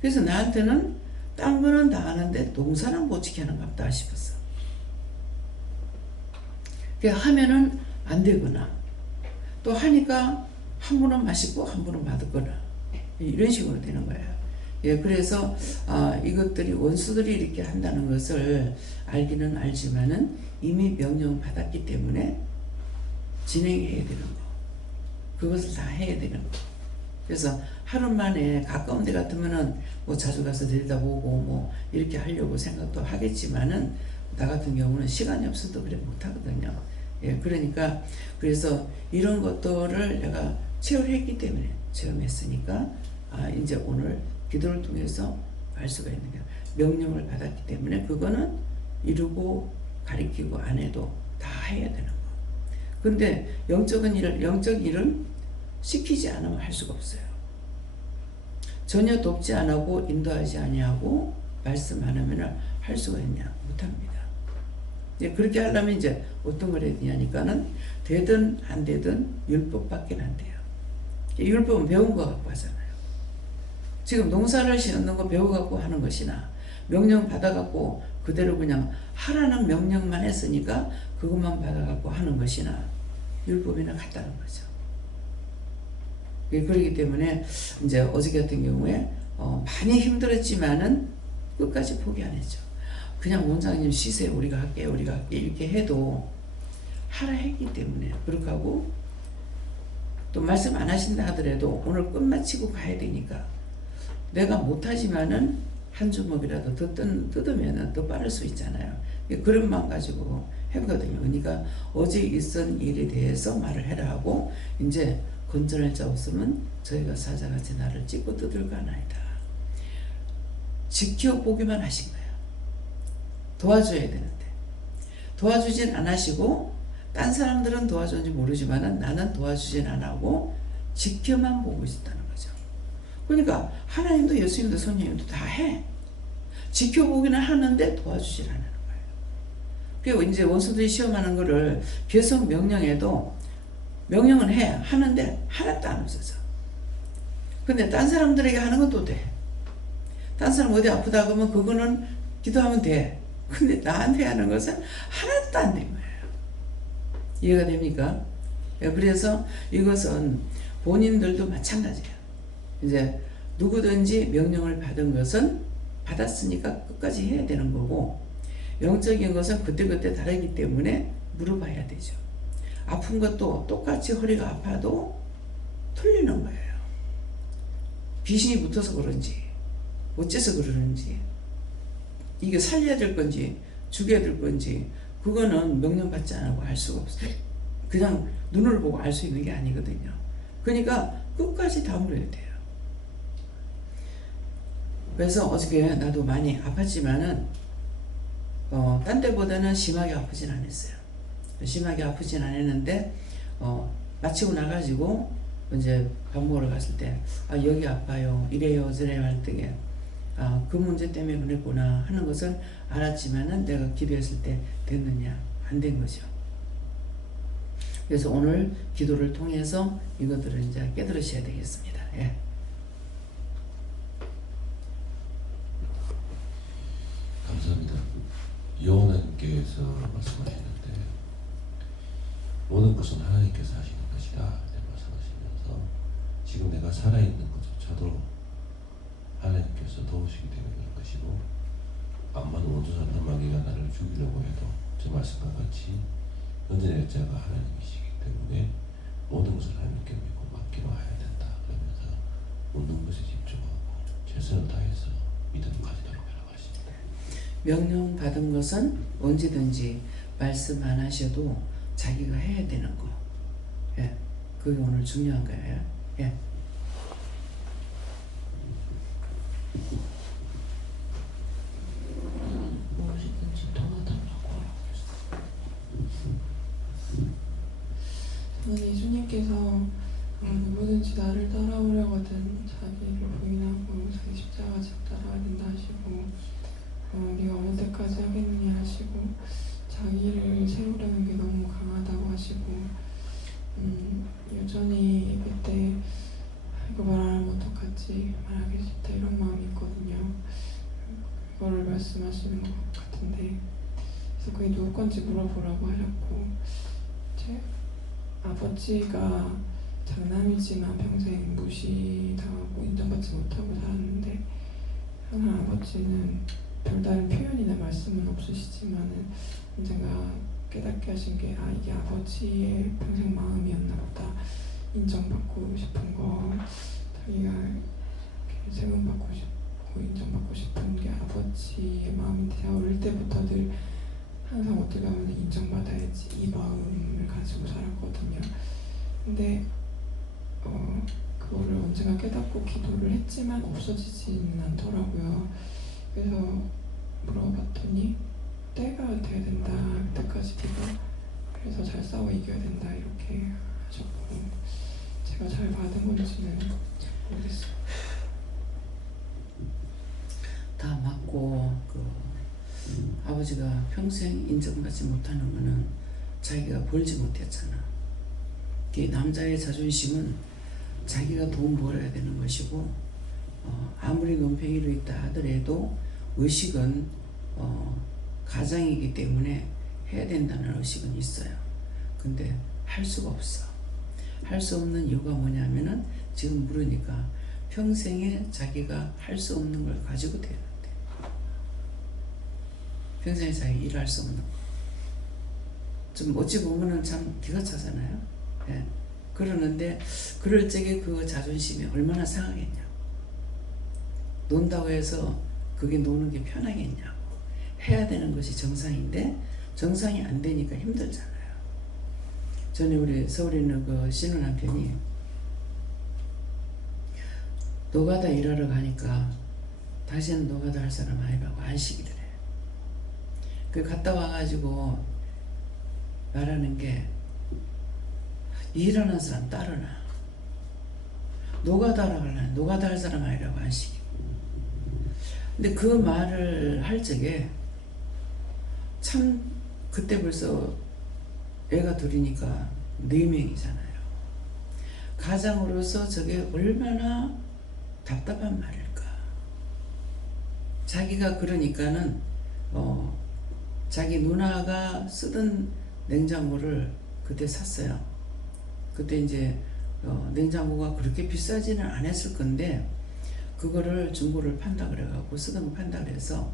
그래서 나한테는 딴 거는 다 하는데 농사는 못 지켜는 갑다 싶었어. 하면은 안 되거나, 또 하니까 한 분은 맛있고 한 분은 맛없거나, 이런 식으로 되는 거예요. 예, 그래서 이것들이 원수들이 이렇게 한다는 것을 알기는 알지만은 이미 명령 받았기 때문에 진행해야 되는 거, 그것을 다 해야 되는 거. 그래서 하루 만에 가까운 데 같으면은 뭐 자주 가서 들여다보고 뭐 이렇게 하려고 생각도 하겠지만은, 나 같은 경우는 시간이 없어도 그래 못하거든요. 예, 그러니까 그래서 이런 것들을 내가 체험했기 때문에, 체험했으니까 이제 오늘 기도를 통해서 알 수가 있는 게, 명령을 받았기 때문에 그거는 이루고 가리키고 안 해도 다 해야 되는 거. 근데 영적 일은 시키지 않으면 할 수가 없어요. 전혀 돕지 안 하고 인도하지 아니하고 말씀 안 하면 할 수가 있냐? 못합니다. 이제 그렇게 하려면 이제 어떤 걸 해야 되냐니까는, 되든 안 되든 율법밖에 안 돼요. 율법은 배운 거 갖고 하잖아요. 지금 농사를 짓는 거 배워갖고 하는 것이나, 명령 받아갖고 그대로 그냥 하라는 명령만 했으니까 그것만 받아갖고 하는 것이나, 율법이나 같다는 거죠. 그렇기 때문에 이제 어저께 같은 경우에 많이 힘들었지만은 끝까지 포기 안 했죠. 그냥 원장님 쉬세요, 우리가 할게요, 이렇게 해도 하라 했기 때문에 그렇게 하고, 또 말씀 안 하신다 하더라도 오늘 끝마치고 가야 되니까, 내가 못하지만은 한 주먹이라도 더 뜯으면 더 빠를 수 있잖아요. 그런 마음 가지고 했거든요. 그러니까 어제 있은 일에 대해서 말을 해라 하고, 이제 건전할 자 없으면 저희가 사자같이 나를 찢고 뜯을까 하나이다. 지켜보기만 하신 거예요. 도와줘야 되는데 도와주진 안 하시고, 딴 사람들은 도와줬는지 모르지만은 나는 도와주진 안 하고 지켜만 보고 있었다는 거죠. 그러니까 하나님도 예수님도 성령님도 다 해. 지켜보기는 하는데 도와주질 않는 거예요. 그리고 이제 원수들이 시험하는 거를 계속 명령해도, 명령은 해. 하는데 하나도 안 없어져. 근데 딴 사람들에게 하는 건 또 돼. 딴 사람 어디 아프다 그러면 그거는 기도하면 돼. 근데 나한테 하는 것은 하나도 안 된 거예요. 이해가 됩니까? 그래서 이것은 본인들도 마찬가지예요. 이제 누구든지 명령을 받은 것은 받았으니까 끝까지 해야 되는 거고, 영적인 것은 그때그때 다르기 때문에 물어봐야 되죠. 아픈 것도 똑같이 허리가 아파도 틀리는 거예요. 귀신이 붙어서 그런지, 어째서 그러는지, 이게 살려야 될 건지 죽여야 될 건지, 그거는 명령받지 않고 알 수가 없어요. 그냥 눈을 보고 알 수 있는 게 아니거든요. 그러니까 끝까지 다 물어야 돼요. 그래서 어저께 나도 많이 아팠지만은 딴 데보다는 심하게 아프진 않았어요. 심하게 아프진 않았는데 마치고 나가지고 이제 밥 먹으러 갔을 때 여기 아파요 이래요 저래요 할 때에 그 문제 때문에 그랬구나 하는 것을 알았지만은 내가 기도했을 때 됐느냐 안 된 거죠. 그래서 오늘 기도를 통해서 이것들을 이제 깨달으셔야 되겠습니다. 예. 감사합니다. 여호와님께서 말씀하시는데 모든 것은 하나님께서 하시는 것이다 말씀하시면서 지금 내가 살아있는 것조차도 하나님께서 도우시기 때문에 그런 것이고 암만 원수사탄 마귀가 나를 죽이려고 해도 저 말씀과 같이 언제나 자가 하나님이시기 때문에 모든 것을 하나님께 믿고 맡기로 해야 된다. 그러면서 모든 것에 집중하고 최선을 다해서 믿음을 가지도록 하라고 하십니다. 명령 받은 것은 언제든지 말씀 안 하셔도 자기가 해야 되는 거. 예. 그게 오늘 중요한 거예요. 예. 무엇이든지 도와달라고 하라고 했어요. 저는 예수님께서 누구든지 나를 따라오려거든 자기를 부인하고 자기 십자가 지고 따라와야 된다 하시고 우리가 어느 때까지 하겠느냐 하시고 자기를 세우려는 게 너무 강하다고 하시고 여전히 예배 때 이거 말 안 하면 어떡하지 말하기 싫다 이런 마음이 있거든요. 그거를 말씀하시는 것 같은데 그래서 그게 누구 건지 물어보라고 하셨고 제 아버지가 장남이지만 평생 무시당하고 인정받지 못하고 살았는데 항상 아버지는 별다른 표현이나 말씀은 없으시지만은 언젠가 깨닫게 하신 게 이게 아버지의 평생 마음이었나 보다. 인정받고 싶은 거 자기가 세움받고 싶고 인정받고 싶은 게 아버지의 마음인데 제가 어릴 때부터 늘 항상 어떻게 하면 인정받아야지 이 마음을 가지고 살았거든요. 근데 그거를 언젠가 깨닫고 기도를 했지만 없어지지는 않더라고요. 그래서 물어봤더니 때가 돼야 된다. 그때까지 네가 그래서 잘 싸워 이겨야 된다 이렇게 하셨고 제가 잘 받은 건지는 잘 모르겠어요. 다 맞고 아버지가 평생 인정받지 못하는 거는 자기가 벌지 못했잖아. 남자의 자존심은 자기가 돈 벌어야 되는 것이고 아무리 논팽이로 있다 하더라도 의식은 가장이기 때문에 해야 된다는 의식은 있어요. 근데 할 수가 없어. 할 수 없는 이유가 뭐냐면은 지금 물으니까 평생에 자기가 할 수 없는 걸 가지고 되는데 평생에 자기 일할 수 없는 거. 좀 어찌 보면은 참 기가 차잖아요. 예. 그러는데 그럴 적에 그 자존심이 얼마나 상하겠냐고. 논다고 해서 그게 노는 게 편하겠냐고. 해야 되는 것이 정상인데 정상이 안 되니까 힘들잖아요. 전에 우리 서울에 있는 그 신우 남편이 노가다 일하러 가니까 다시는 노가다 할 사람 아니라고 안식이를 해. 그 갔다 와가지고 말하는 게 일하는 사람 따르나 노가다 하러 가려면 노가다 할 사람 아니라고 안식이. 근데 그 말을 할 적에 참 그때 벌써 애가 둘이니까 4명이잖아요. 가장으로서 저게 얼마나 답답한 말일까. 자기가 그러니까는 자기 누나가 쓰던 냉장고를 그때 샀어요. 그때 이제 냉장고가 그렇게 비싸지는 않았을 건데 그거를 중고를 판다 그래갖고 쓰던 거 판다 그래서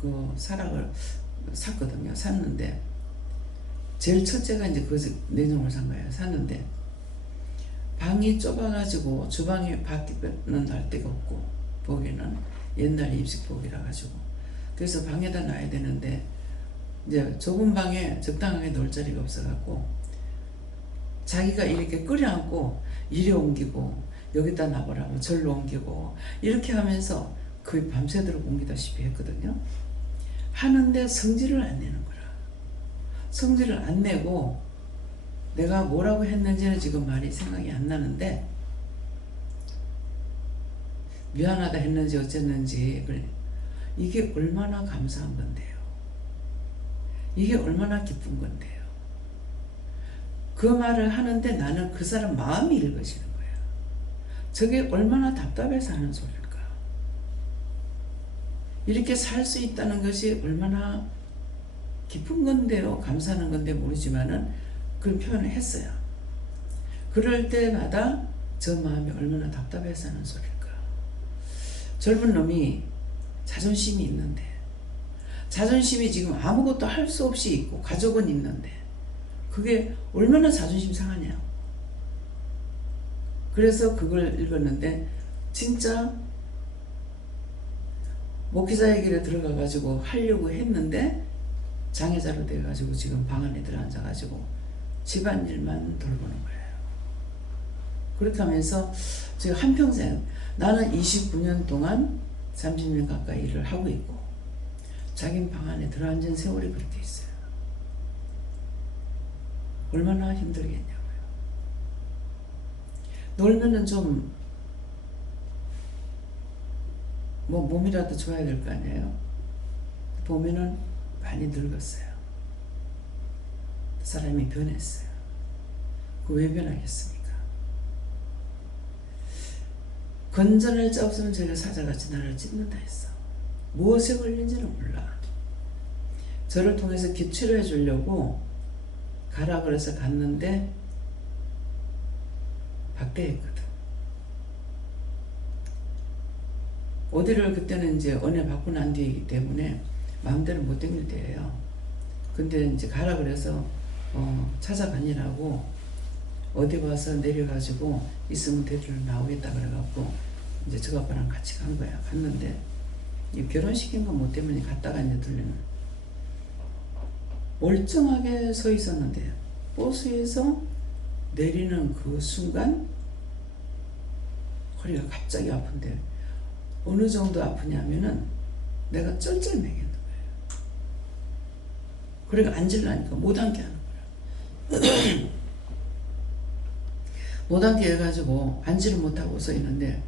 그 사락을 샀거든요. 샀는데 제일 첫째가 이제 그 냉장고를 산 거예요. 샀는데 방이 좁아가지고 주방에 밖에는 날 데가 없고 보기는 옛날 입식복이라 가지고 그래서 방에다 놔야 되는데 이제 좁은 방에 적당하게 놓을 자리가 없어갖고 자기가 이렇게 끌어안고 이리 옮기고 여기다 놔보라고 절로 옮기고 이렇게 하면서 거의 밤새도록 옮기다시피 했거든요. 하는데 성질을 안 내는 거라. 성질을 안 내고 내가 뭐라고 했는지는 지금 말이 생각이 안 나는데 미안하다 했는지 어쨌는지 이게 얼마나 감사한 건데요. 이게 얼마나 기쁜 건데요. 그 말을 하는데 나는 그 사람 마음이 읽어지는 거야. 저게 얼마나 답답해서 하는 소리일까. 이렇게 살 수 있다는 것이 얼마나 기쁜 건데요. 감사하는 건데 모르지만은 그런 표현을 했어요. 그럴 때마다 저 마음이 얼마나 답답해서 하는 소리일까. 젊은 놈이 자존심이 있는데 자존심이 지금 아무것도 할 수 없이 있고 가족은 있는데 그게 얼마나 자존심 상하냐. 그래서 그걸 읽었는데 진짜 목회자의 길에 들어가 가지고 하려고 했는데 장애자로 돼 가지고 지금 방 안에 들어앉아 가지고 집안일만 돌보는 거예요. 그렇게 하면서 제가 한평생 나는 29년 동안 30년 가까이 일을 하고 있고 자기 방 안에 들어앉은 세월이 그렇게 있어요. 얼마나 힘들겠냐고요. 놀면은 좀 뭐 몸이라도 좋아야 될 거 아니에요. 보면은 많이 늙었어요. 사람이 변했어요. 그 왜 변하겠습니까? 건전할 자 없으면 저희가 사자같이 나를 찢는다 했어. 무엇에 걸린지는 몰라. 저를 통해서 치료해 주려고 가라 그래서 갔는데 박대했거든. 어디를 그때는 이제 은혜 받고 난 뒤이기 때문에 마음대로 못 다닐 때예요. 근데 이제 가라 그래서 찾아가니라고 어디 와서 내려가지고 있으면 데리러 나오겠다 그래갖고 이제 저 아빠랑 같이 간 거야. 갔는데 이 결혼시킨 거 뭐 때문에 갔다가 이제 들리는 멀쩡하게 서 있었는데 버스에서 내리는 그 순간 허리가 갑자기 아픈데 어느 정도 아프냐면은 내가 쩔쩔매겠는 거예요. 그러니까 앉으려니까 못 앉게 하는 거야. 못 앉게 해가지고 앉지를 못하고 서 있는데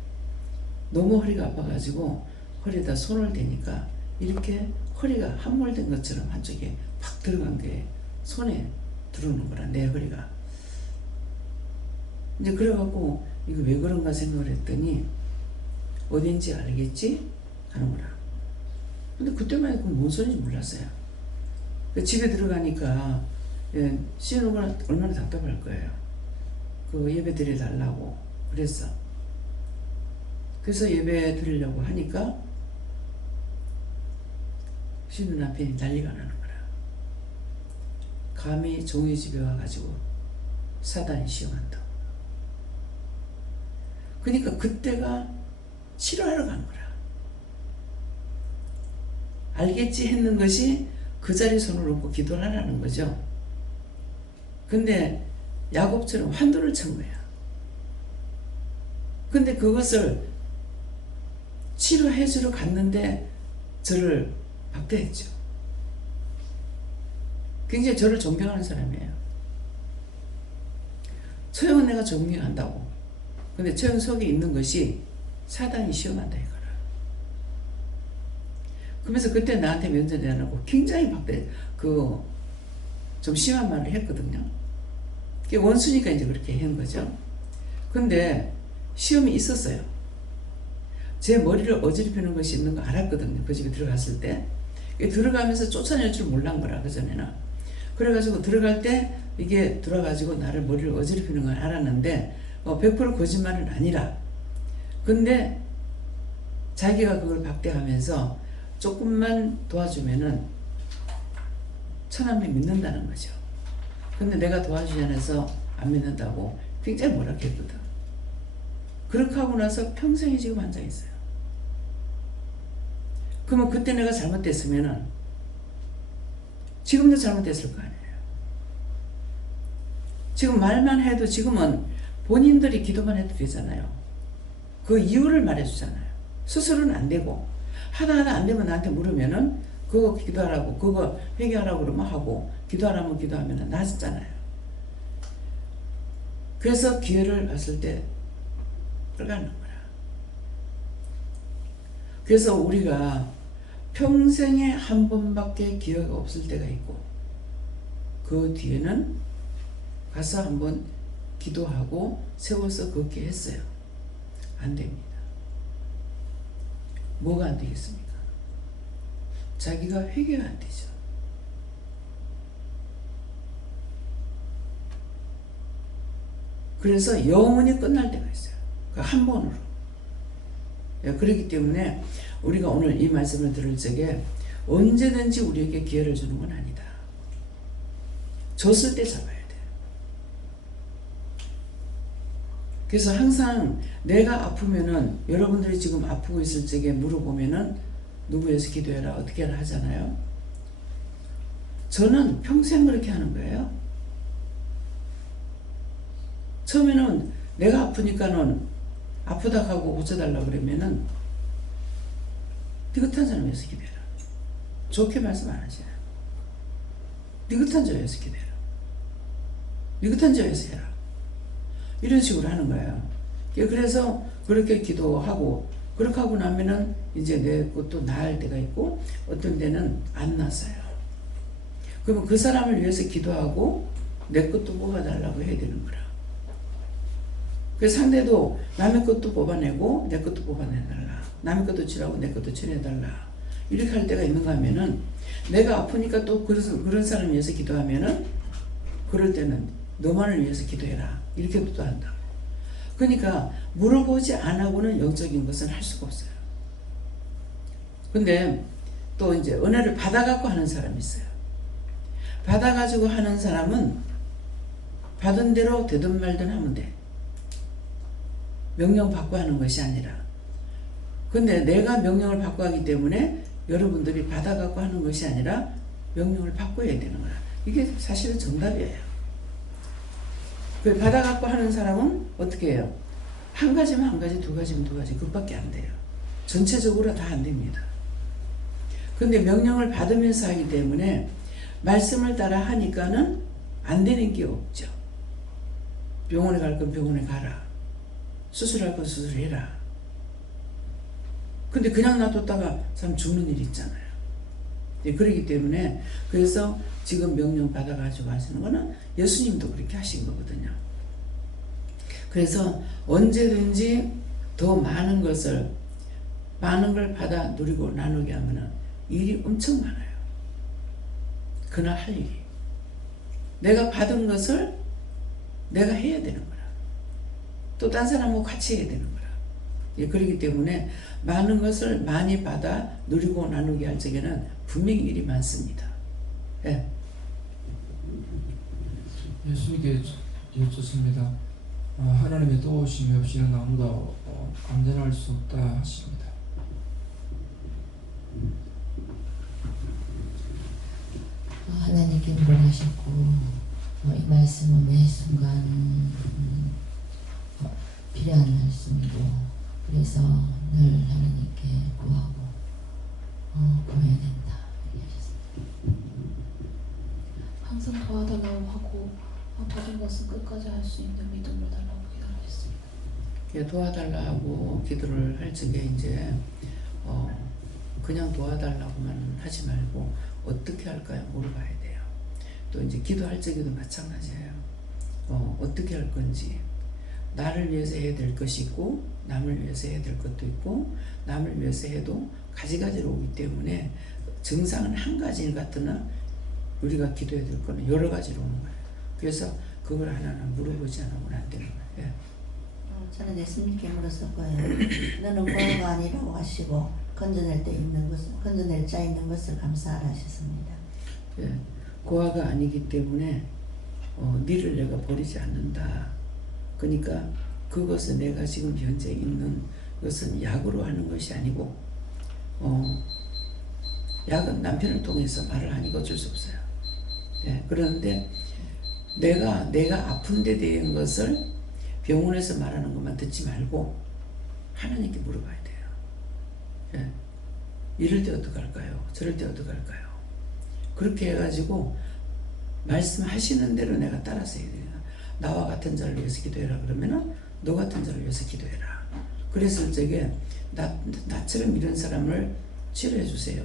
너무 허리가 아파가지고 허리에다 손을 대니까 이렇게 허리가 함몰된 것처럼 한쪽에 팍 들어간 게 손에 들어오는 거라. 내 허리가 이제 그래갖고 이거 왜 그런가 생각을 했더니 어딘지 알겠지? 하는 거라. 근데 그때만 해도 뭔 소리인지 몰랐어요. 집에 들어가니까 씻는 건 얼마나 답답할 거예요. 그 예배 드려달라고 그랬어. 그래서 예배 드리려고 하니까 쉬는 남편이 난리가 나는 거라. 감히 종의 집에 와가지고 사단이 시험한다고. 그러니까 그때가 치료하러 가는 거라. 알겠지 했는 것이 그 자리 손을 놓고 기도를 하라는 거죠. 근데 야곱처럼 환도를 친 거야. 근데 그것을 치료해 주러 갔는데 저를 박대했죠. 굉장히 저를 존경하는 사람이에요. 처형은 내가 존경한다고. 근데 처형 속에 있는 것이 사단이 시험한다 이거라. 그러면서 그때 나한테 면전에 안 하고 굉장히 박대, 좀 심한 말을 했거든요. 그게 원수니까 이제 그렇게 한 거죠. 근데 시험이 있었어요. 제 머리를 어지럽히는 것이 있는 거 알았거든요. 그 집에 들어갔을 때. 들어가면서 쫓아낼 줄 몰란 거라, 그전에는. 그래가지고 들어갈 때 이게 들어가지고 나를 머리를 어지럽히는 건 알았는데 100% 거짓말은 아니라. 근데 자기가 그걸 박대하면서 조금만 도와주면은 천하면 믿는다는 거죠. 근데 내가 도와주지 않아서 안 믿는다고 굉장히 뭐라 했거든. 그렇게 하고 나서 평생이 지금 앉아있어요. 그러면 그때 내가 잘못됐으면은 지금도 잘못됐을 거 아니에요. 지금 말만 해도 지금은 본인들이 기도만 해도 되잖아요. 그 이유를 말해주잖아요. 수술은 안 되고 하다 안 되면 나한테 물으면은 그거 기도하라고, 그거 회개하라고 그러면 하고, 기도하라면 기도하면 나아지잖아요. 그래서 기회를 봤을 때 끌어가는 거야. 그래서 우리가 평생에 한 번밖에 기회가 없을 때가 있고, 그 뒤에는 가서 한번 기도하고 세워서 걷게 했어요. 안 됩니다. 뭐가 안 되겠습니까? 자기가 회개가 안 되죠. 그래서 영원히 끝날 때가 있어요. 그 한 번으로. 그렇기 때문에 우리가 오늘 이 말씀을 들을 적에 언제든지 우리에게 기회를 주는 건 아니다. 줬을 때 잡아야 돼. 그래서 항상 내가 아프면은, 여러분들이 지금 아프고 있을 적에 물어보면은 누구에서 기도해라, 어떻게 해라 하잖아요. 저는 평생 그렇게 하는 거예요. 처음에는 내가 아프니까는 아프다 하고 고쳐달라 그러면은 니긋한 사람에서 기도해라. 좋게 말씀 안 하시나요? 니긋한 저에서 기도해라. 니긋한 저에서 해라. 이런 식으로 하는 거예요. 그래서 그렇게 기도하고, 그렇게 하고 나면은 이제 내 것도 나을 때가 있고, 어떤 데는 안 났어요. 그러면 그 사람을 위해서 기도하고 내 것도 뽑아달라고 해야 되는 거라. 그래서 상대도 남의 것도 뽑아내고 내 것도 뽑아내달라. 남의 것도 치라고 내 것도 치내달라. 이렇게 할 때가 있는가 하면은, 내가 아프니까 또 그런 사람을 위해서 기도하면은, 그럴 때는 너만을 위해서 기도해라. 이렇게 또 한다. 그러니까 물어보지 않고는 영적인 것은 할 수가 없어요. 근데 또 이제 은혜를 받아갖고 하는 사람이 있어요. 받아가지고 하는 사람은 받은 대로 되든 말든 하면 돼. 명령 받고 하는 것이 아니라. 근데 내가 명령을 받고 하기 때문에 여러분들이 받아갖고 하는 것이 아니라 명령을 받고 해야 되는 거야. 이게 사실은 정답이에요. 그 받아갖고 하는 사람은 어떻게 해요? 한 가지면 한 가지, 두 가지면 두 가지, 그것밖에 안 돼요. 전체적으로 다 안 됩니다. 근데 명령을 받으면서 하기 때문에 말씀을 따라 하니까는 안 되는 게 없죠. 병원에 갈 건 병원에 가라. 수술할 건 수술해라. 근데 그냥 놔뒀다가 사람 죽는 일 있잖아요. 그렇기 때문에, 그래서 지금 명령 받아가지고 하시는 거는 예수님도 그렇게 하신 거거든요. 그래서 언제든지 더 많은 걸 받아 누리고 나누게 하면은 일이 엄청 많아요. 그날 할 일이. 내가 받은 것을 내가 해야 되는 거라. 또 딴 사람하고 같이 해야 되는 거라. 그렇기 때문에 많은 것을 많이 받아 누리고 나누게 할 적에는 분명히 일이 많습니다. 예. 예수님께 여쭙습니다. 하나님의 도우심이 없이는 아무도 안전할 수 없다 하십니다. 하나님께 물어하셨고, 이 말씀은 매 순간 필요한 말씀이고, 그래서 늘 하나님께 구하고 구해야 된다 얘기하셨습니다. 항상 도와달라고 하고 받은 것은 끝까지 할 수 있는 믿음을 달라고 기도했습니다. 도와달라고 기도를 할 적에 이제 그냥 도와달라고만 하지 말고 어떻게 할까요? 물어봐야 돼요. 또 이제 기도할 적에도 마찬가지예요. 어떻게 할 건지, 나를 위해서 해야 될 것이 있고 남을 위해서 해야 될 것도 있고, 남을 위해서 해도 가지가지로 오기 때문에 증상은 한 가지 같으나 우리가 기도해야 될 거는 여러 가지로 오는 거예요. 그래서 그걸 하나하나 물어보지 않으면 안 되는 거예요. 예. 저는 예수님께 물었었고요. 너는 고아가 아니라고 하시고 건져낼 때 있는 것을, 건져낼 자 있는 것을 감사하라 하셨습니다. 예. 고아가 아니기 때문에 니를 내가 버리지 않는다. 그러니까 그것은 내가 지금 현재 있는 것은 약으로 하는 것이 아니고, 약은 남편을 통해서 말을 하니까 어쩔 수 없어요. 예. 그런데 내가 아픈 데 대한 것을 병원에서 말하는 것만 듣지 말고 하나님께 물어봐야 돼요. 예. 이럴 때 어떡할까요? 저럴 때 어떡할까요? 그렇게 해가지고 말씀하시는 대로 내가 따라서 해야 돼요. 나와 같은 자를 위해서 기도해라 그러면은 너 같은 자를 위해서 기도해라. 그랬을 적에 나처럼 이런 사람을 치료해 주세요.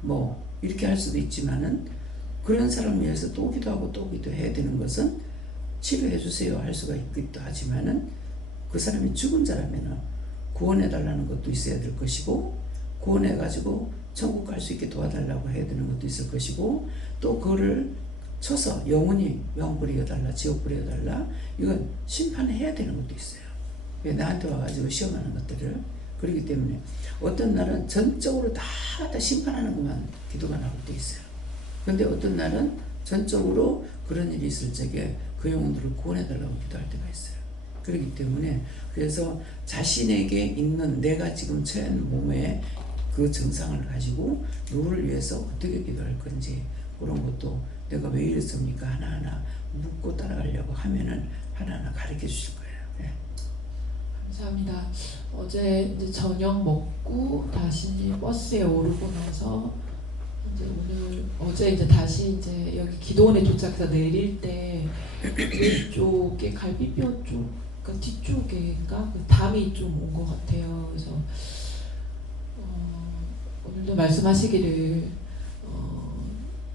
뭐 이렇게 할 수도 있지만은 그런 사람을 위해서 또 기도하고 또 기도해야 되는 것은 치료해 주세요 할 수가 있기도 하지만은 그 사람이 죽은 자라면은 구원해 달라는 것도 있어야 될 것이고 구원해 가지고 천국 갈 수 있게 도와달라고 해야 되는 것도 있을 것이고 또 그거를 쳐서 영원히 영 부려달라 지옥 부려달라 이건 심판해야 되는 것도 있어요. 왜 나한테 와가지고 시험하는 것들을 그렇기 때문에 어떤 날은 전적으로 다 심판하는 것만 기도가 나올 때 있어요. 근데 어떤 날은 전적으로 그런 일이 있을 적에 그 영혼들을 구원해달라고 기도할 때가 있어요. 그렇기 때문에 그래서 자신에게 있는 내가 지금 처한 몸의 그 증상을 가지고 누구를 위해서 어떻게 기도할 건지 그런 것도 내가 왜 이랬습니까? 하나하나 묻고 따라가려고 하면은 하나하나 가르쳐 주실 거예요. 네. 감사합니다. 어제 이제 저녁 먹고 다시 이제 버스에 오르고 나서 이제 어제 이제 다시 이제 여기 기도원에 도착해서 내릴 때 왼쪽에 갈비뼈 쪽, 그러니까 뒤쪽에가 그 담이 좀 온 것 같아요. 그래서 오늘도 말씀하시기를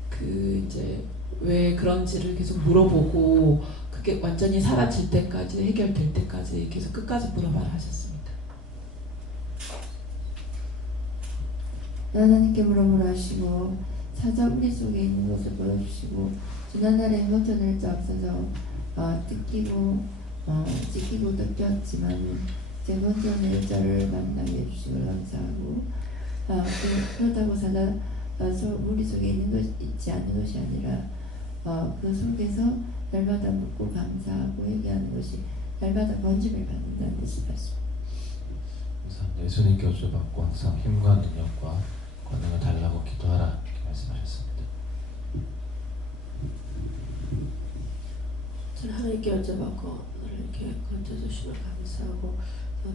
그 이제 왜 그런지를 계속 물어보고 그게 완전히 사라질 때까지 해결될 때까지 계속 끝까지 물어봐라 하셨습니다. 하나님께 물어보라 하시고 사자 우리 속에 있는 것을 보여주시고 지난날에 현존을 앞서서 지키고 느꼈지만 제 현존의 자를 만나게 해주시고 감사하고 그렇다고 사자 우리 속에 있는 것 있지 않는 것이 아니라 그 속에서 날마다 묻고 감사하고 회개하는 것이 날마다 번짐을 받는다는 뜻이 맞습니다. 그래서 예수님께 여쭤봤고 항상 힘과 능력과 권능을 달라고 기도하라 이렇게 말씀하셨습니다. 저는 하나님께 여쭤봤고 이렇게 건져주시면 감사하고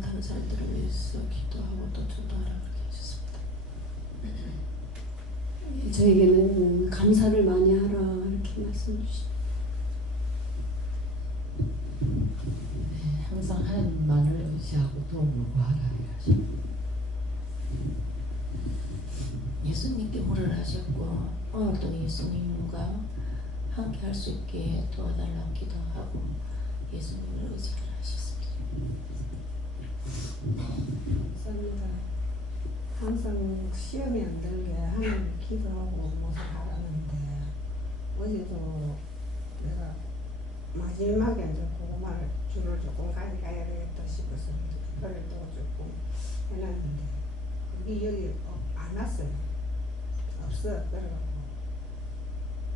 다른 사람들을 위해서 기도하고 또 전도하라 그렇게 하셨습니다. 저에게는 감사를 많이 하라 이렇게 말씀 주십니다. 네, 항상 하나님만을 의지하고 도움을 구하라 하십니다. 예수님께 물을 하셨고 오늘도 예수님과 함께 할 수 있게 도와달라고 기도하고 예수님을 의지하라 하셨습니다. 감사합니다. 항상 시험이 안 들게 하나님 기도하고 모색하라는데 어제도 내가 마지막에 이제 고구마를 줄을 조금 가져가야 되겠다 싶어서 그걸 또 조금 해놨는데 그게 여기 안 왔어요. 없어. 그래가지고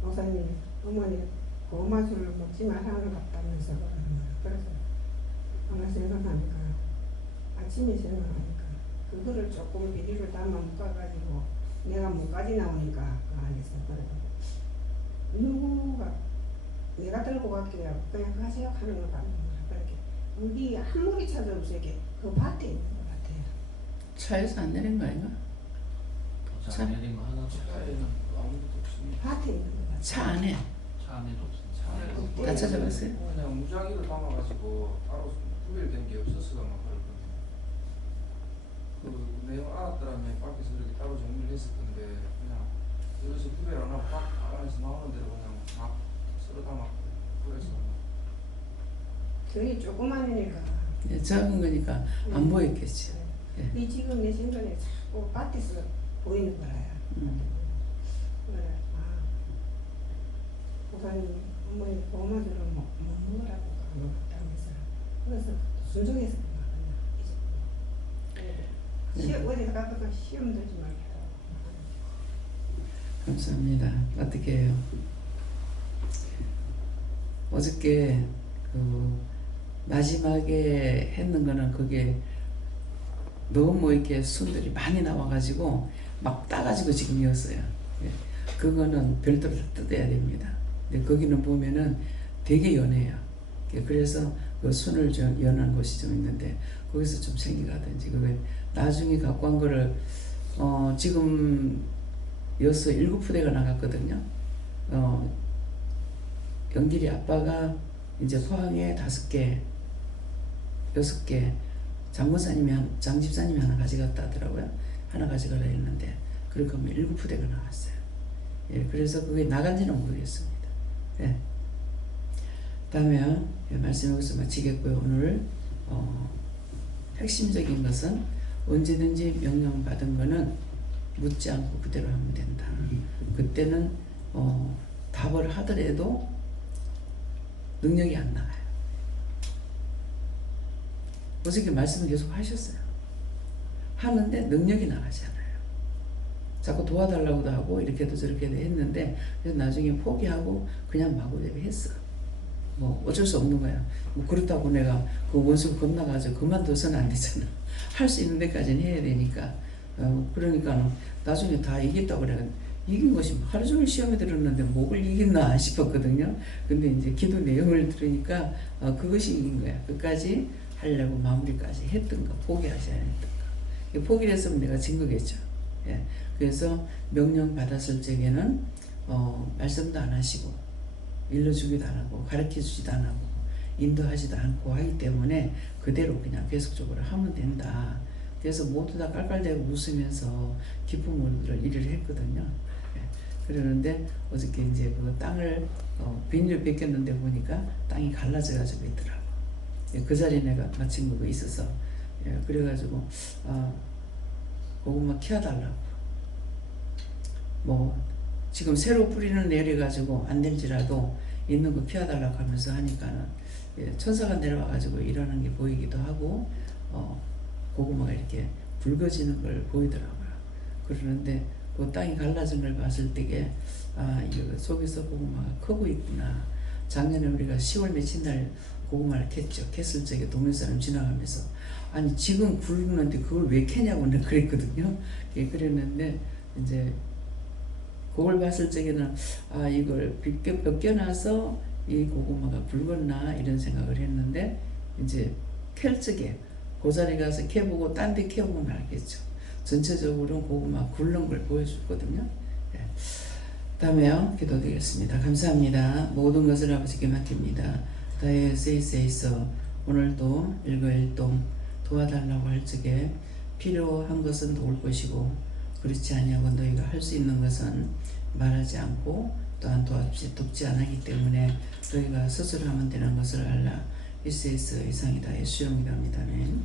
목사님 어머니 고구마 줄을 먹지 말라는 것 같다면서 그러는 거예요. 그래서 아마 생각하니까 아침에 생각하니까 그거를 조금 비닐을 담아 묶어가지고 내가 목까지 나오니까 그 안에서 그래가지고 누가 내가 들고 갈게요. 그냥 가세요 하는 거 같는 거야. 그렇게 우리 한 무리 찾아오세요. 그 밭에 있는 것 같아요. 차에서 안 내린 거 아닌가? 차 내린 거 하나도 없어요. 아무것도 없습니다. 밭에 있는 것 같아요. 차 안에 차 안에도 없습니다. 차 안에도 다 찾아봤어요? 그냥 무작위로 담아가지고 따로 구별된 게 없었어가 막 그랬거든요. 그 내용 알았더라면 밖에서 이렇게 따로 정리를 했을 텐데 그냥 여기서 구별 안 하고 박 안에서 나오는 대로 그냥 막 쓸어 담았고 그래서 저기 조그만이니까 네, 작은 거니까 안 보였겠지. 예. 이 지금 내 생각에 자꾸 밭에서 보이는 거라요. 그래, 목사님 어머니 고구마들은 못 먹으라고 그런 것 같다면서 그래서 순종해서 그냥 시험 어디 가다가 시험 들지 말고. 감사합니다. 어떻게 해요? 어저께 그 마지막에 했는 거는 그게 너무 이렇게 순들이 많이 나와가지고 막 따가지고 지금 이었어요. 그거는 별도로 뜯어야 됩니다. 근데 거기는 보면은 되게 연해요. 그래서 그 순을 좀 연한 곳이 좀 있는데 거기서 좀 생기가든지 그게 나중에 갖고 한 거를 지금 여기서 7부대가 나갔거든요. 영길이 아빠가 이제 포항에 5개, 6개, 장집사님이 하나 가져갔다 하더라고요. 하나 가져가라 했는데, 그렇게 하면 7부대가 나갔어요. 예, 그래서 그게 나간지는 모르겠습니다. 예. 다음에 말씀 여기서 마치겠고요. 오늘 핵심적인 것은 언제든지 명령 받은 거는 묻지 않고 그대로 하면 된다. 그때는 답을 하더라도 능력이 안 나가요. 어저께 말씀을 계속 하셨어요. 하는데 능력이 나가지 않아요. 자꾸 도와달라고도 하고 이렇게도 저렇게도 했는데, 그래서 나중에 포기하고 그냥 마구대로 했어. 뭐 어쩔 수 없는 거야. 뭐 그렇다고 내가 그 원수 겁나가지고 그만둬서는 안 되잖아. 할 수 있는 데까지는 해야 되니까. 그러니까 나중에 다 이겼다고 내가 이긴 것이 하루 종일 시험에 들었는데 뭐를 이겼나 싶었거든요. 근데 이제 기도 내용을 들으니까 그것이 이긴 거야. 끝까지 하려고 마무리까지 했던 거, 포기하지 않았던 거. 포기를 했으면 내가 진 거겠죠. 예. 그래서 명령 받았을 적에는 말씀도 안 하시고 일러주기도 안 하고 가르쳐주지도 안 하고 인도하지도 않고 하기 때문에 그대로 그냥 계속적으로 하면 된다. 그래서 모두 다 깔깔대고 웃으면서 기쁨으로 일을 했거든요. 예. 그러는데 어저께 이제 그 땅을 비닐을 벗겼는데 보니까 땅이 갈라져 가지고 있더라고. 예, 그 자리에 내가 마침 그거 있어서, 예, 그래가지고 고구마 키워달라고. 뭐 지금 새로 뿌리는 내려가지고 안 될지라도 있는 거 키워달라고 하면서 하니까는, 예, 천사가 내려와가지고 일하는 게 보이기도 하고 고구마가 이렇게 붉어지는 걸 보이더라고요. 그러는데 그 땅이 갈라진 걸 봤을 때에 이거 속에서 고구마가 크고 있구나. 작년에 우리가 10월 며칠 날 고구마를 캤죠. 캤을 적에 동네 사람 지나가면서 아니 지금 굵는데 그걸 왜 캐냐고 내가 그랬거든요. 예, 그랬는데 이제 그걸 봤을 적에는 이걸 벗겨놔서 이 고구마가 붉었나 이런 생각을 했는데, 이제 캘 적에 그 자리 가서 캐보고 딴 데 캐보면 알겠죠. 전체적으로 고구마 굵는 걸 보여줬거든요. 예. 다음에요, 기도드리겠습니다. 감사합니다. 모든 것을 아버지께 맡깁니다. 다의 세이세이서 오늘도 일거일동 도와달라고 할 적에 필요한 것은 도울 것이고, 그렇지 아니하고 너희가 할 수 있는 것은 말하지 않고 또한 돕지 않기 때문에 너희가 스스로 하면 되는 것을 알라. 이세이서 이상이다. 예수 이름으로 기도합니다. 아멘.